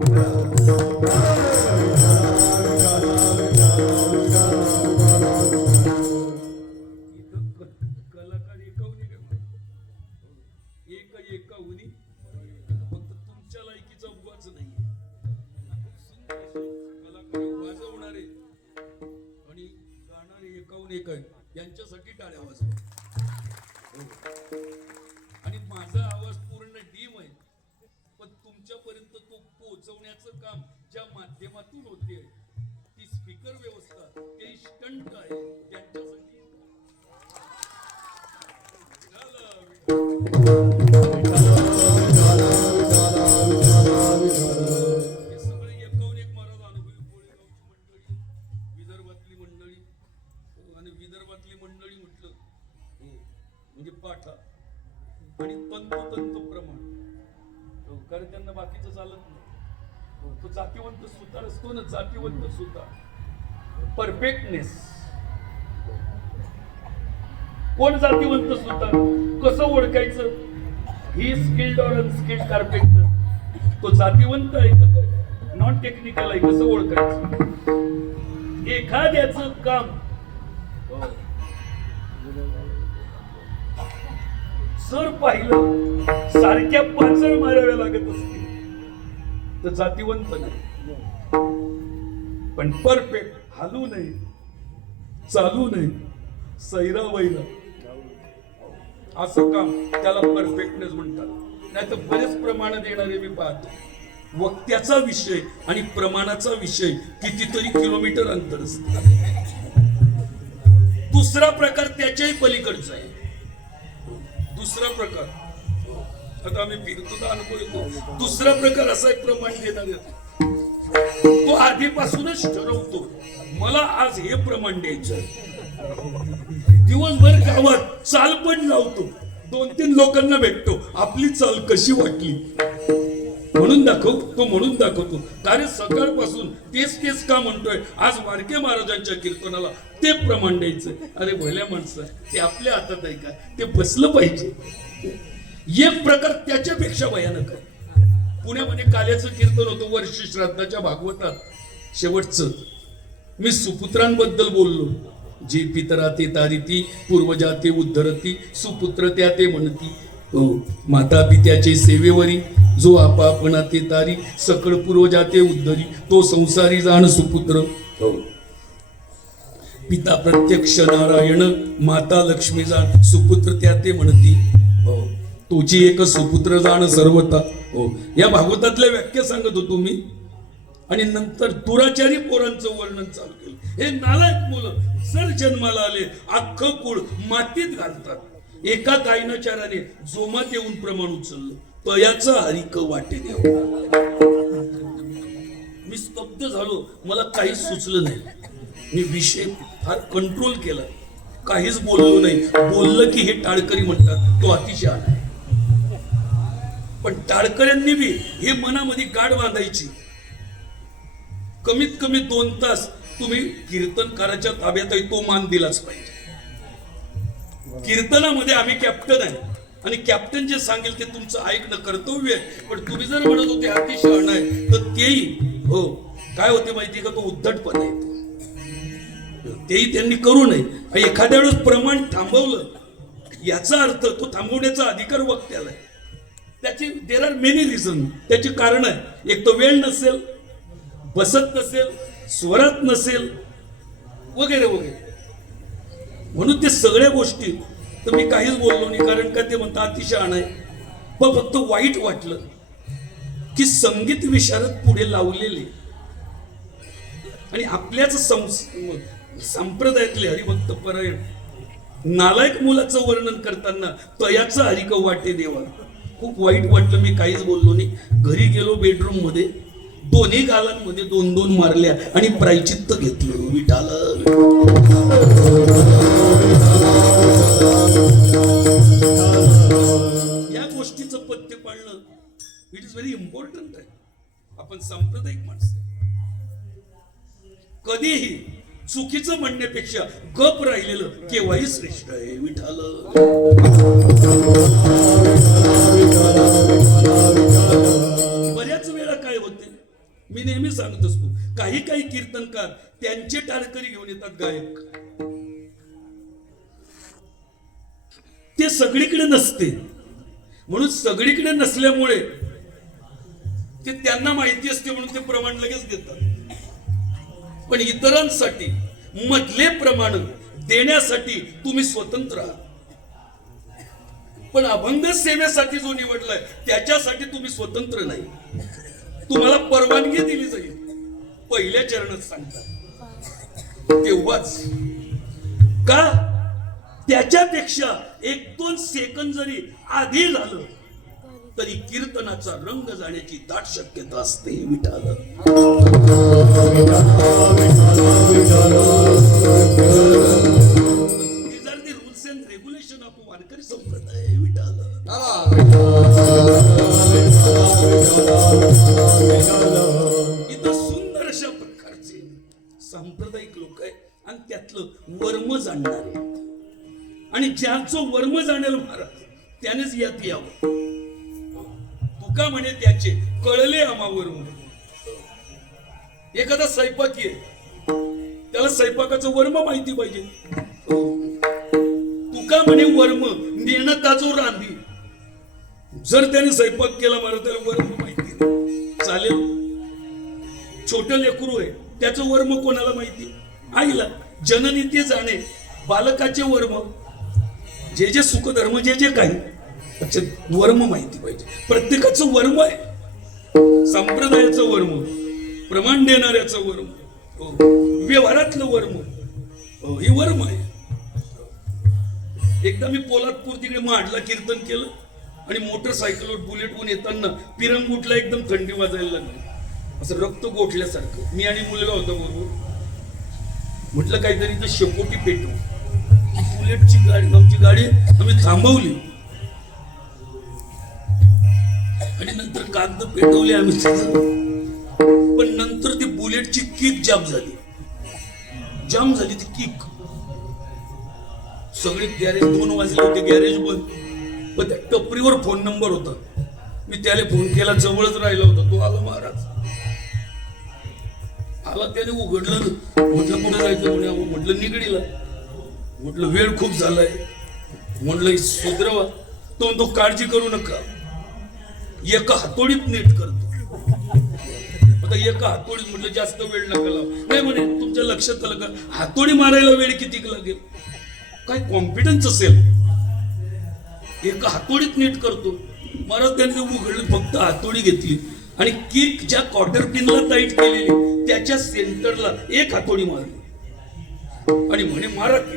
इथं कलाकार एकावनी काय एकावनी फक्त तुमच्या लायकीचा उगाच नाही कलाकार वाजवणारे आणि गाणारे एकावून एक आहे यांच्यासाठी टाळ्या वाजवा आणि माझा आवाज पूर्ण डीम आहे पण तुमच्यापर्यंत तो पोहोचवण्याचं काम ज्या माध्यमातून होते ती स्पीकर व्यवस्था ते स्टंट आहे त्यांच्यासाठी हे सगळे एकावून एक महाराज अनुभवी कोळेगावची मंडळी विदर्भातली मंडळी आणि विदर्भातली मंडळी म्हटलं म्हणजे पाठा आणि तंतोतंत प्रमाण कारण त्यांना बाकीचं चालत नाही तो जातीवंत सुतार असतो ना जातीवंत सुतार परफेक्टनेस कोण जातीवंत सुतार कसं ओळखायचं ही स्किल्ड और अनस्किल्ड कार्पेंटर तो जातीवंत आहे का नॉन टेक्निकल आहे कसं ओळखायचं एखाद्याचं काम जर पाहिलं सारख्या पाचर माराव्या लागत असतील तर जातीवंत नाही पण परफेक्ट हालू नये चालू नये सैरा वैरा असं काम त्याला परफेक्टनेस म्हणतात नाही तर बरेच प्रमाण देणारे मी पाहतो वक्त्याचा विषय आणि प्रमाणाचा विषय कितीतरी किलोमीटर अंतर असतं दुसरा प्रकार त्याच्याही पलीकडचा आहे दुसरा प्रकार आता आम्ही फिरतो तर अनुभव येतो दुसरा प्रकार असा एक प्रमाण देणार तो आधीपासूनच ठरवतो मला आज हे प्रमाण द्यायचं दिवसभर गावात चाल पण लावतो 2-3 लोकांना भेटतो आपली चाल कशी वाटली म्हणून दाखवतो कारण सकाळपासून तेच का म्हणतोय आज वारके महाराजांच्या कीर्तनाला ते प्रमाण द्यायचं अरे भल्या माणसं ते आपल्या हातात आहे का ते बसलं पाहिजे एक प्रकार त्याच्यापेक्षा भयानक आहे पुण्यामध्ये काल्याचं कीर्तन होतं वर्ष श्राद्धाच्या भागवतात शेवटचं मी सुपुत्रांबद्दल बोललो जे पितरा ते तारिती पूर्वजा ते उद्धरती सुपुत्र त्या ते म्हणती हो माता पित्याचे सेवेवरी जो आपापणा ते तारी सकळ पूर्वजा ते उद्धरी तो संसारी जाण सुपुत्र हो पिता प्रत्यक्ष नारायण माता लक्ष्मी जाण सुपुत्र त्या ते म्हणती हो तोची एक सुपुत्र जाण सर्वता हो या भागवतातल्या व्याख्या सांगत होतो मी आणि नंतर दुराचारी पोरांचं वर्णन चालू केलं हे नालायक मुलं जर जन्माला आले अख्खं कुळ मातीत घालतात एका गायनाचाराने जोमात येऊन प्रमाण उचललं तयाचा हरिक वाटे देव मी स्तब्ध झालो मला काहीच सुचलं नाही मी विषय फार कंट्रोल केला काहीच बोललो नाही बोललं की हे टाळकरी म्हणतात तो अतिशय आला पण टाळकऱ्यांनी बी हे मनामध्ये गाठ बांधायची कमीत कमी 2 तास तुम्ही कीर्तनकाराच्या ताब्यात आहे तो मान दिलाच पाहिजे कीर्तनामध्ये आम्ही कॅप्टन आहे आणि कॅप्टन जे सांगेल ते तुमचं ऐकणं कर्तव्य आहे पण तुम्ही जर म्हणत होते अतिशय शहाणा आहे तर तेही हो काय होते माहिती का तो उद्धटपणा आहे तेही त्यांनी करू नये एखाद्या वेळेस प्रमाण थांबवलं याचा अर्थ तो थांबवण्याचा अधिकार वक्त्याला आहे त्याची देर आर मेनी रिझन त्याची कारण आहे एक तो वेळ नसेल बसत नसेल स्वरात नसेल वगैरे वगैरे म्हणून ते सगळ्या गोष्टी तर मी काहीच बोललो नाही कारण का ते म्हणतात अतिशय आहे पण फक्त वाईट वाटलं की संगीत विशारद पुढे लावलेले आणि आपल्याच संप्रदायातले हरिभक्त परायण नालायक मुलाचं वर्णन करताना तयाचा हरिक वाटे देवा खूप वाईट वाटलं मी काहीच बोललो नाही घरी गेलो बेडरूम मध्ये दोन्ही गालांमध्ये 2-2 मारल्या आणि प्रायचित्त घेतलं विठाला या गोष्टीचं पथ्य पाळणं इट इज व्हेरी इम्पॉर्टंट आहे आपण सांप्रदायिक माणसं कधीही चुकीचं म्हणण्यापेक्षा गप राहिलेलं केव्हाही श्रेष्ठ आहे विठाला बऱ्याच वेळा काय होते मी नेहमी सांगत असतो, काही काही कीर्तनकार त्यांचे टाळकरी घेऊन येतात गायक, ते सगळीकडे नसते. म्हणून सगळीकडे नसल्यामुळे ते त्यांना माहिती असते म्हणून ते प्रमाण लगेच देतात. पण इतरांसाठी मधले प्रमाण देण्यासाठी तुम्ही स्वतंत्र आहात. पण अभंग सेवेसाठी जो निवडलाय त्याच्यासाठी तुम्ही स्वतंत्र नाही. तुम्हाला परवानगी दिली जाईल पहिल्या चरणात सांगतात तेव्हाच. का? त्याच्यापेक्षा 1-2 सेकंद जरी आधी झालं तरी कीर्तनाचा रंग जाण्याची दाट शक्यता असते. विठाला These are the rules and regulation of वारकरी संप्रदाय. विठाला इथं सुंदर अशा प्रकारचे सांप्रदायिक लोक आहे आणि त्यातलं वर्म जाणणारे, आणि ज्याचं वर्म जाणेल महाराज त्यानेच यात यावं. तुका म्हणे त्याचे कळले आम्हा वर्म. एखादा स्वयंपाकी आहे, त्याला स्वयंपाकाचं वर्म माहिती पाहिजे. तुका म्हणे वर्म नेणं ताजो रांधी. जर त्याने स्वयंपाक केला मला त्याला वर्म माहिती नाही चालेल. छोट लेकरू आहे, त्याचं वर्म कोणाला माहिती? आईला. जननी ते जाणे. बालकाचे वर्म, जे जे सुखधर्म जे जे काही त्याचे वर्म माहिती पाहिजे. प्रत्येकाचं वर्म आहे. संप्रदायाचं वर्म, प्रमाण देणाऱ्याचं वर्म, व्यवहारातलं वर्म, हे वर्म आहे. एकदा मी पोलादपूर तिकडे माडला कीर्तन केलं आणि मोटरसायकलवर बुलेटहून येताना पिरंगुटला एकदम थंडी वाजायला लागली, असं रक्त गोठल्यासारखं. मी आणि मुलगा होता बरोबर. म्हटलं काहीतरी इथं शेकोटी पेटू. बुलेटची गाडी, आमची गाडी आम्ही थांबवली आणि नंतर कागद पेटवले आम्ही. पण नंतर ती बुलेटची किक जाम झाली ती किक. सगळे गॅरेज 2 वाजले होते, गॅरेज बंद. पण त्या टपरीवर फोन नंबर होता. मी त्याला फोन केला, जवळच राहिला होता तो. आला महाराज, आला. त्याने उघडलं. म्हटलं कुठे जायचं? म्हणे म्हटलं निगडीला. म्हटलं वेळ खूप झालाय. म्हटलं सुधरवा. तो काळजी करू नका, एका हातोडीत नीट करतो. आता एका हातोडीत. म्हटलं जास्त वेळ नका लाव. नाही म्हणे तुमच्या लक्षात आलं का हातोडी मारायला वेळ किती लागेल? काय कॉन्फिडन्स असेल. एका हातोडीत नीट करतो. महाराज त्यांनी उघडलं, फक्त हातोडी घेतली आणि किक ज्या क्वार्टर पिनला टाईट केलेली त्याच्या सेंटरला एक हातोडी मारली आणि म्हणे मारा की.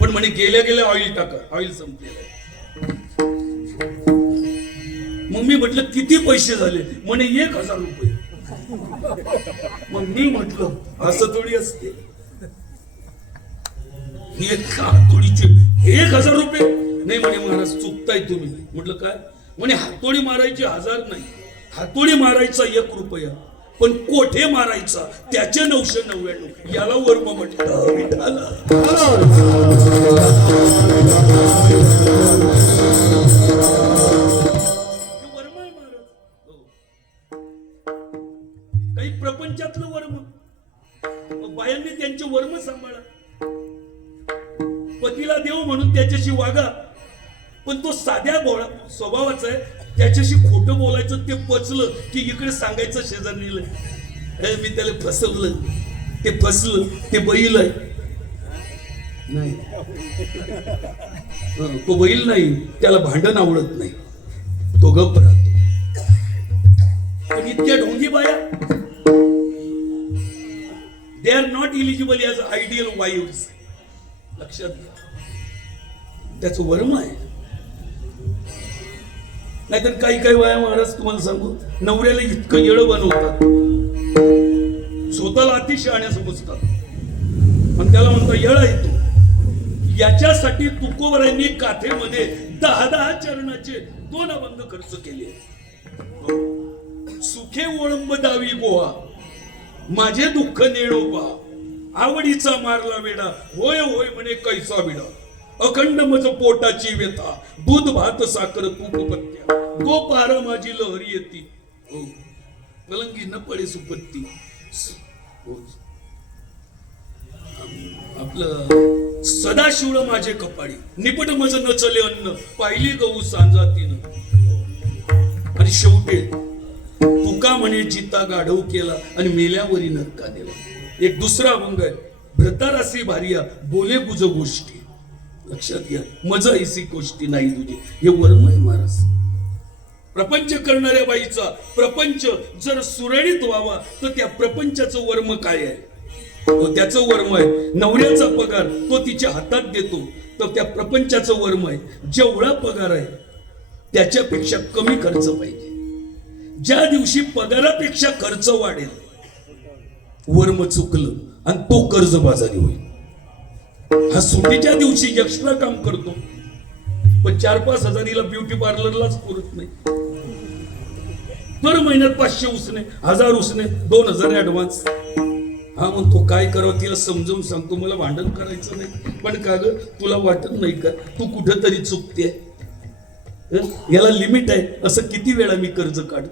पण म्हणे गेल्या गेल्या ऑइल टाका, ऑइल संपलेलं. मग मी म्हटलं किती पैसे झाले? म्हणे 1000 रुपये. मग मी म्हटलं असं थोडी असते, एका हातोडीचे 1000 रुपये? नाही म्हणे महाराज चुकताय तुम्ही. म्हटलं काय? म्हणे हातोडी मारायची 1000 नाही, हातोडी मारायचा 1 रुपया, पण कोठे मारायचा त्याचे 999. याला वर्म म्हटलं. विठाला वर्म आहे महाराज. काही प्रपंचातलं वर्म. बायांनी त्यांचे वर्म सांभाळा. पतीला देव म्हणून त्याच्याशी वागा, पण तो साध्या भोळा स्वभावाचा आहे. त्याच्याशी खोटं बोलायचं, ते पचलं की इकडे सांगायचं शेजारणीला, मी त्याला फसवलं, ते फसलं, ते बैल आहे. नाही, तो बैल नाही, त्याला भांडण आवडत नाही, तो गप्प राहतो. पण इतक्या ढोंगी बाया, they are not eligible as ideal wives. लक्षात घ्या, त्याचं वर्म आहे. नाहीतर काही काही वाया महाराज तुम्हाला सांगू, नवऱ्याला इतकं येळं बनवतात, स्वतःला अतिशहाण्या समजतात, पण त्याला म्हणतात येळा येतो. याच्यासाठी तुकोबरायांनी काथेमध्ये 10 चरणाचे 2 अभंग खर्च केले. सुखे ओळंब दावी गोवा, माझे दुःख नेळोबा, आवडीचा मारला वेडा, होय होय म्हणे कैसा विडा, अखंड मज पोटाची व्यथा, दूध भात साखर तूप पत्त्या, तो पार माझी लहरी येती. पलंगी न पडे सुपत्ती. हो. आपलं सदाशिव माझे कपाळी निपट मज न चले अन्न पाहिली गहू सांजातीनं. आणि शेवटी तुका म्हणे जिता गाढव केला आणि मेल्यावरी नरका देवा. एक दुसरा अभंग आहे, भ्रतारासी भारिया बोले गुज गोष्टी. लक्षात घ्या, मजा ऐसी गोष्टी नाही तुझी. हे वर्म आहे महाराज. प्रपंच करणाऱ्या बाईचा प्रपंच जर सुरळीत व्हावा तर त्या प्रपंचाचं वर्म काय आहे? त्याचं वर्म आहे नवऱ्याचा पगार तो तिच्या हातात देतो, तर त्या प्रपंचाचं वर्म आहे जेवढा पगार आहे त्याच्यापेक्षा कमी खर्च पाहिजे. ज्या दिवशी पगारापेक्षा खर्च वाढेल वर्म चुकलं आणि तो कर्जबाजारी होईल. हा सुट्टीच्या दिवशी एक्स्ट्रा काम करतो पण 4-5 हजारीला ब्युटी पार्लरलाच पुरत नाही. दर महिन्यात 500 उसने 1000 उसने 2000 ऍडव्हान्स. हा म्हणतो काय करावं तिला समजावून सांगतो, मला भांडण करायचं नाही पण का ग तुला वाटत नाही का तू कुठंतरी चुकते? याला लिमिट आहे. असं किती वेळा मी कर्ज काढ.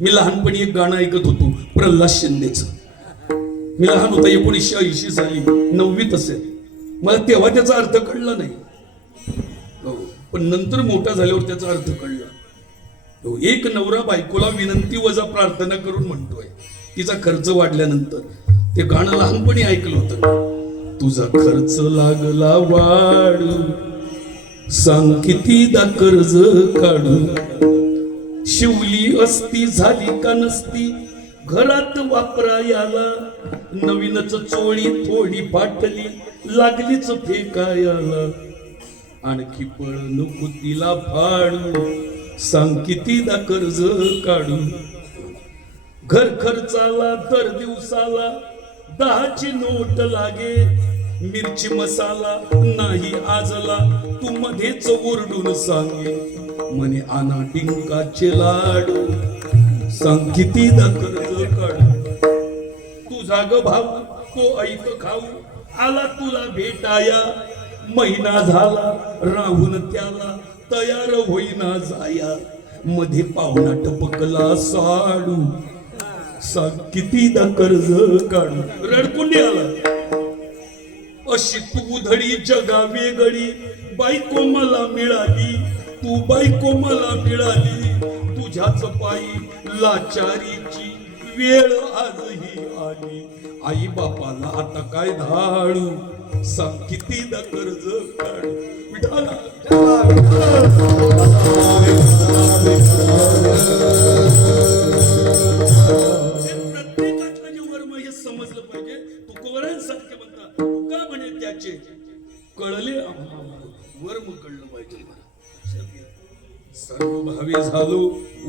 मी लहानपणी एक गाणं ऐकत होतो प्रल्हाद शिंदेचं. मी लहान होता 1980 साली 9वीत असेल. मला तेव्हा त्याचा अर्थ कळला नाही, पण नंतर मोठा झाल्यावर त्याचा अर्थ कळला. एक नवरा बायकोला विनंती वजा प्रार्थना करून म्हणतोय तिचा खर्च वाढल्यानंतर. ते गाणं लहानपणी ऐकलं होतं. तुझा खर्च लागला वाढू सांग कितीदा कर्ज काढू. शिवली असती झाली का नसती घरात वापरायाला. नवीनच चोळी थोडी फाटली लागलीच फेकायाला. आणखी पळ नको तिला फाडू सांग कितीदा कर्ज काढू. घर खर्चाला दर दिवसाला 10ची नोट लागे. मिरची मसाला नाही आजला तू मध्येच ओरडून सांगे. म्हणे आना डिंकाचे लाडू सांग कितीदा कर्ज काढू. तुझा ग भाऊ तो ऐक खाऊ आला तुला भेटाया. महिना झाला राहून त्याला तयार होईना जाया. मध्ये पाहुणा टपकला साडू सांग कितीदा कर्ज काढू. रडकुंडी आला. अशी तू धडी जगा वेगळी बायको मला मिळाली. तू बायको मला मिळाली. तुझ्याच पायी लाचारीची वेळ आजही आली. आई बापाला आता काय धाडू सांग कितीदा कर्ज काढू. विठाला प्रत्येकातलं जे वर्म हे समजलं पाहिजे. तुकोबरांसारखे म्हणतात तुका म्हणे त्याचे कळले वर्म कळलं पाहिजे. सर्व भावे झालो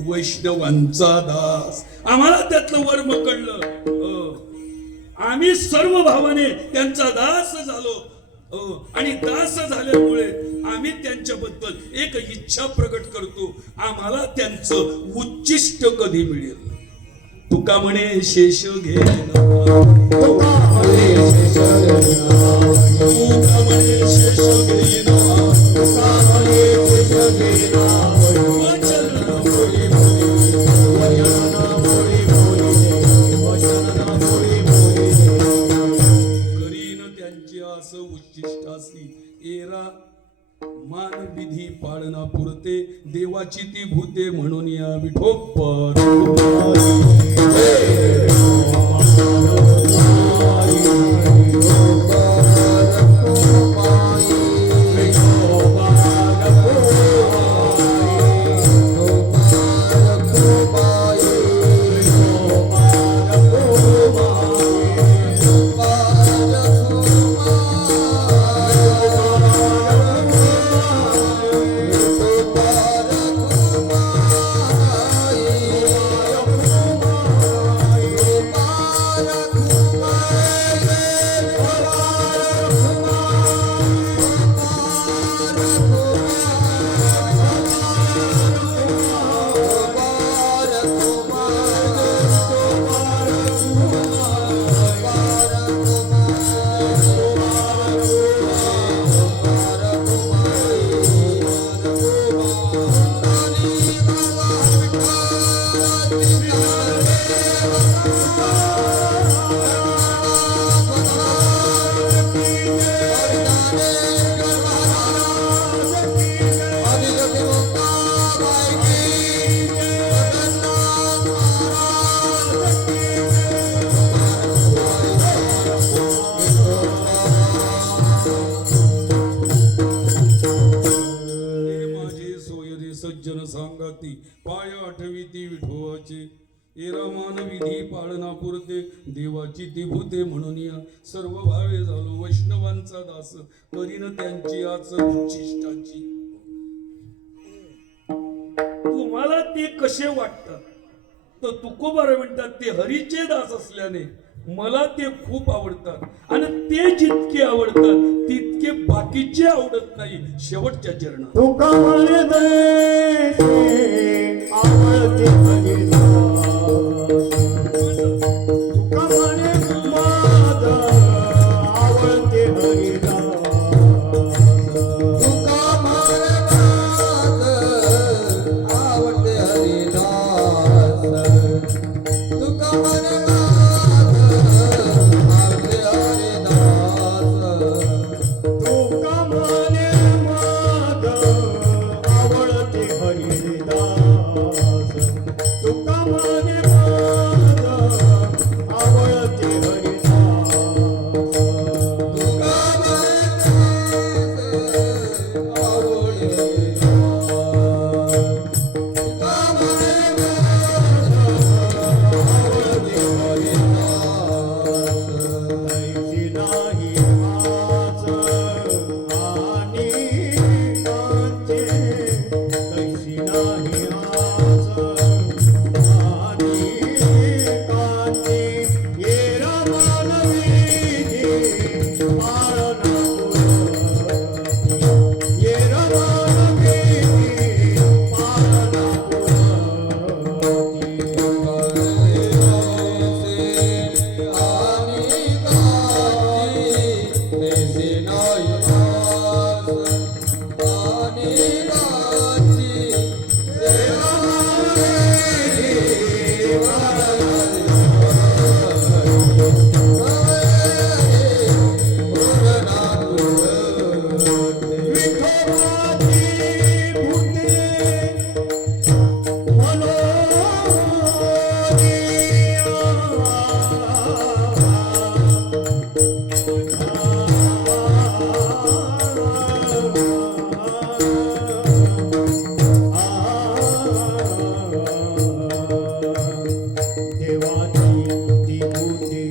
वैष्णवांचा दास. आम्हाला त्यातलं वर्म कळलं. आम्ही सर्व भावाने त्यांचा दास झालो. आणि दास झाल्यामुळे आम्ही त्यांच्याबद्दल एक इच्छा प्रकट करतो, आम्हाला त्यांचं उच्चिष्ट कधी मिळेल. तुका म्हणे शेष घे तुका म्हणे शेष घेना. एरा मान विधी पाळना पुरते देवाची ती भूते म्हणून या विठोप्पा. हे माझे सोयरे सज्जन सांगाती पाय आठविती विठोबाचे ए रामान विधी पाळना पुरते देवाची ती भूते म्हणून या सर्व भावे झालो वैष्णवांचा दास करीन त्यांची आज उच्चिष्टाची. तुम्हाला ते कसे वाटतात तर तुकोबारा म्हणतात ते हरीचे दास असल्याने मला ते खूप आवडतात आणि ते जितके आवडतात तितके बाकीचे आवडत नाही. शेवटच्या चरणात तुका म्हणे तैसे आवडते हरिदास. तुका म्हणे माझा आवडते हरिदास. तुका म्हणे माझं आवडते हरिदास. तुका म्हणे आवडते हरिदास. तुका म्हणे माझा आवडते हरिदास. तुका म्हणे माझा आवडते हरिदास. तुका म्हणे आवडते तैसी नाही आज आणि कांचे. तैसी नाही आज आणि कांचे. ये रमानवीची पाळना पुरती. ये रमानवीची पाळना पुरती. विठोबाची भूते देवाची ती भूते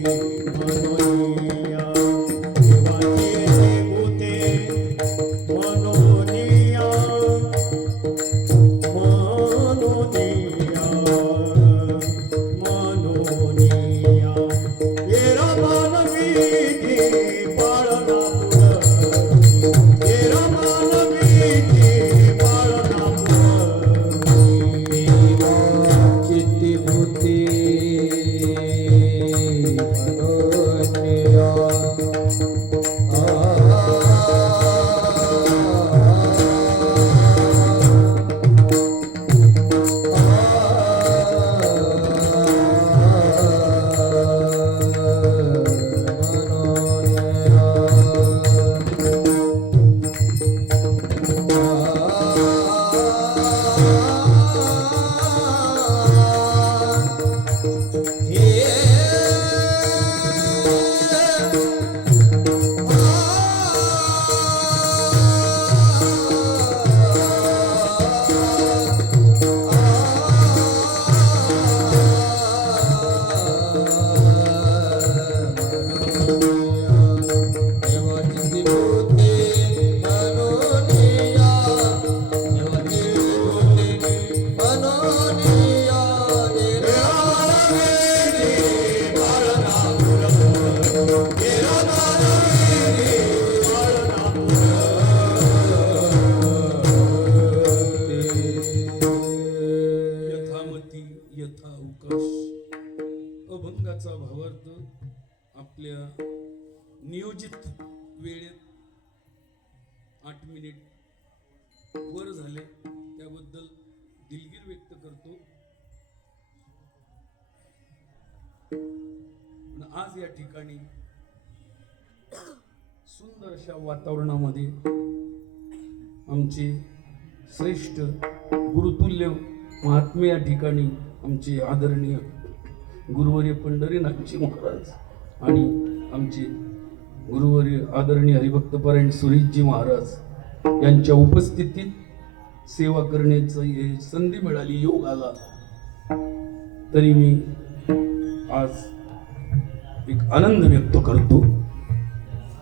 मनोनिया. देवाची ती भूते मनोनिया. मनोनिया. मनोनिया. ये रमानवीची पाळना पुरती. ये रमानवीची पाळना पुरती. चित्तिभूती मनोनिया. अभंगाचा भावार्थ आपल्या नियोजित वेळेत 8 मिनिट वर झाले त्याबद्दल दिलगीर व्यक्त करतो. आज या ठिकाणी सुंदर अशा वातावरणामध्ये आमचे श्रेष्ठ गुरुतुल्य महात्मे या ठिकाणी आमचे आदरणीय गुरुवर्य पंढरीनाथजी महाराज आणि आमचे गुरुवर्य आदरणीय हरिभक्तपरायण सुरेशजी महाराज यांच्या उपस्थितीत सेवा करण्याचं हे संधी मिळाली, योग आला. तरी मी आज एक आनंद व्यक्त करतो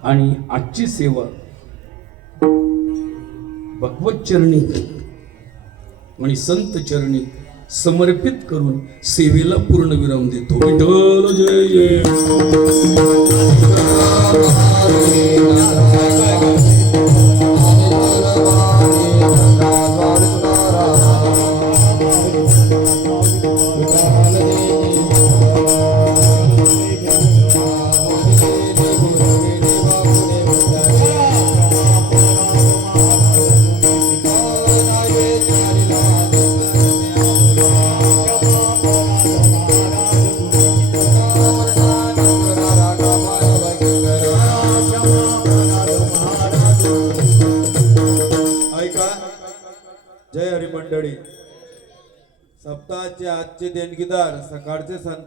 आणि आजची सेवा भगवत चरणी आणि संत चरणी समर्पित करून सेवेला पूर्ण विराम देतो. विठ्ठल जय जय. ऐका, जय हरी मंडळी. सप्ताहाचे आजचे देणगीदार सकाळचे संत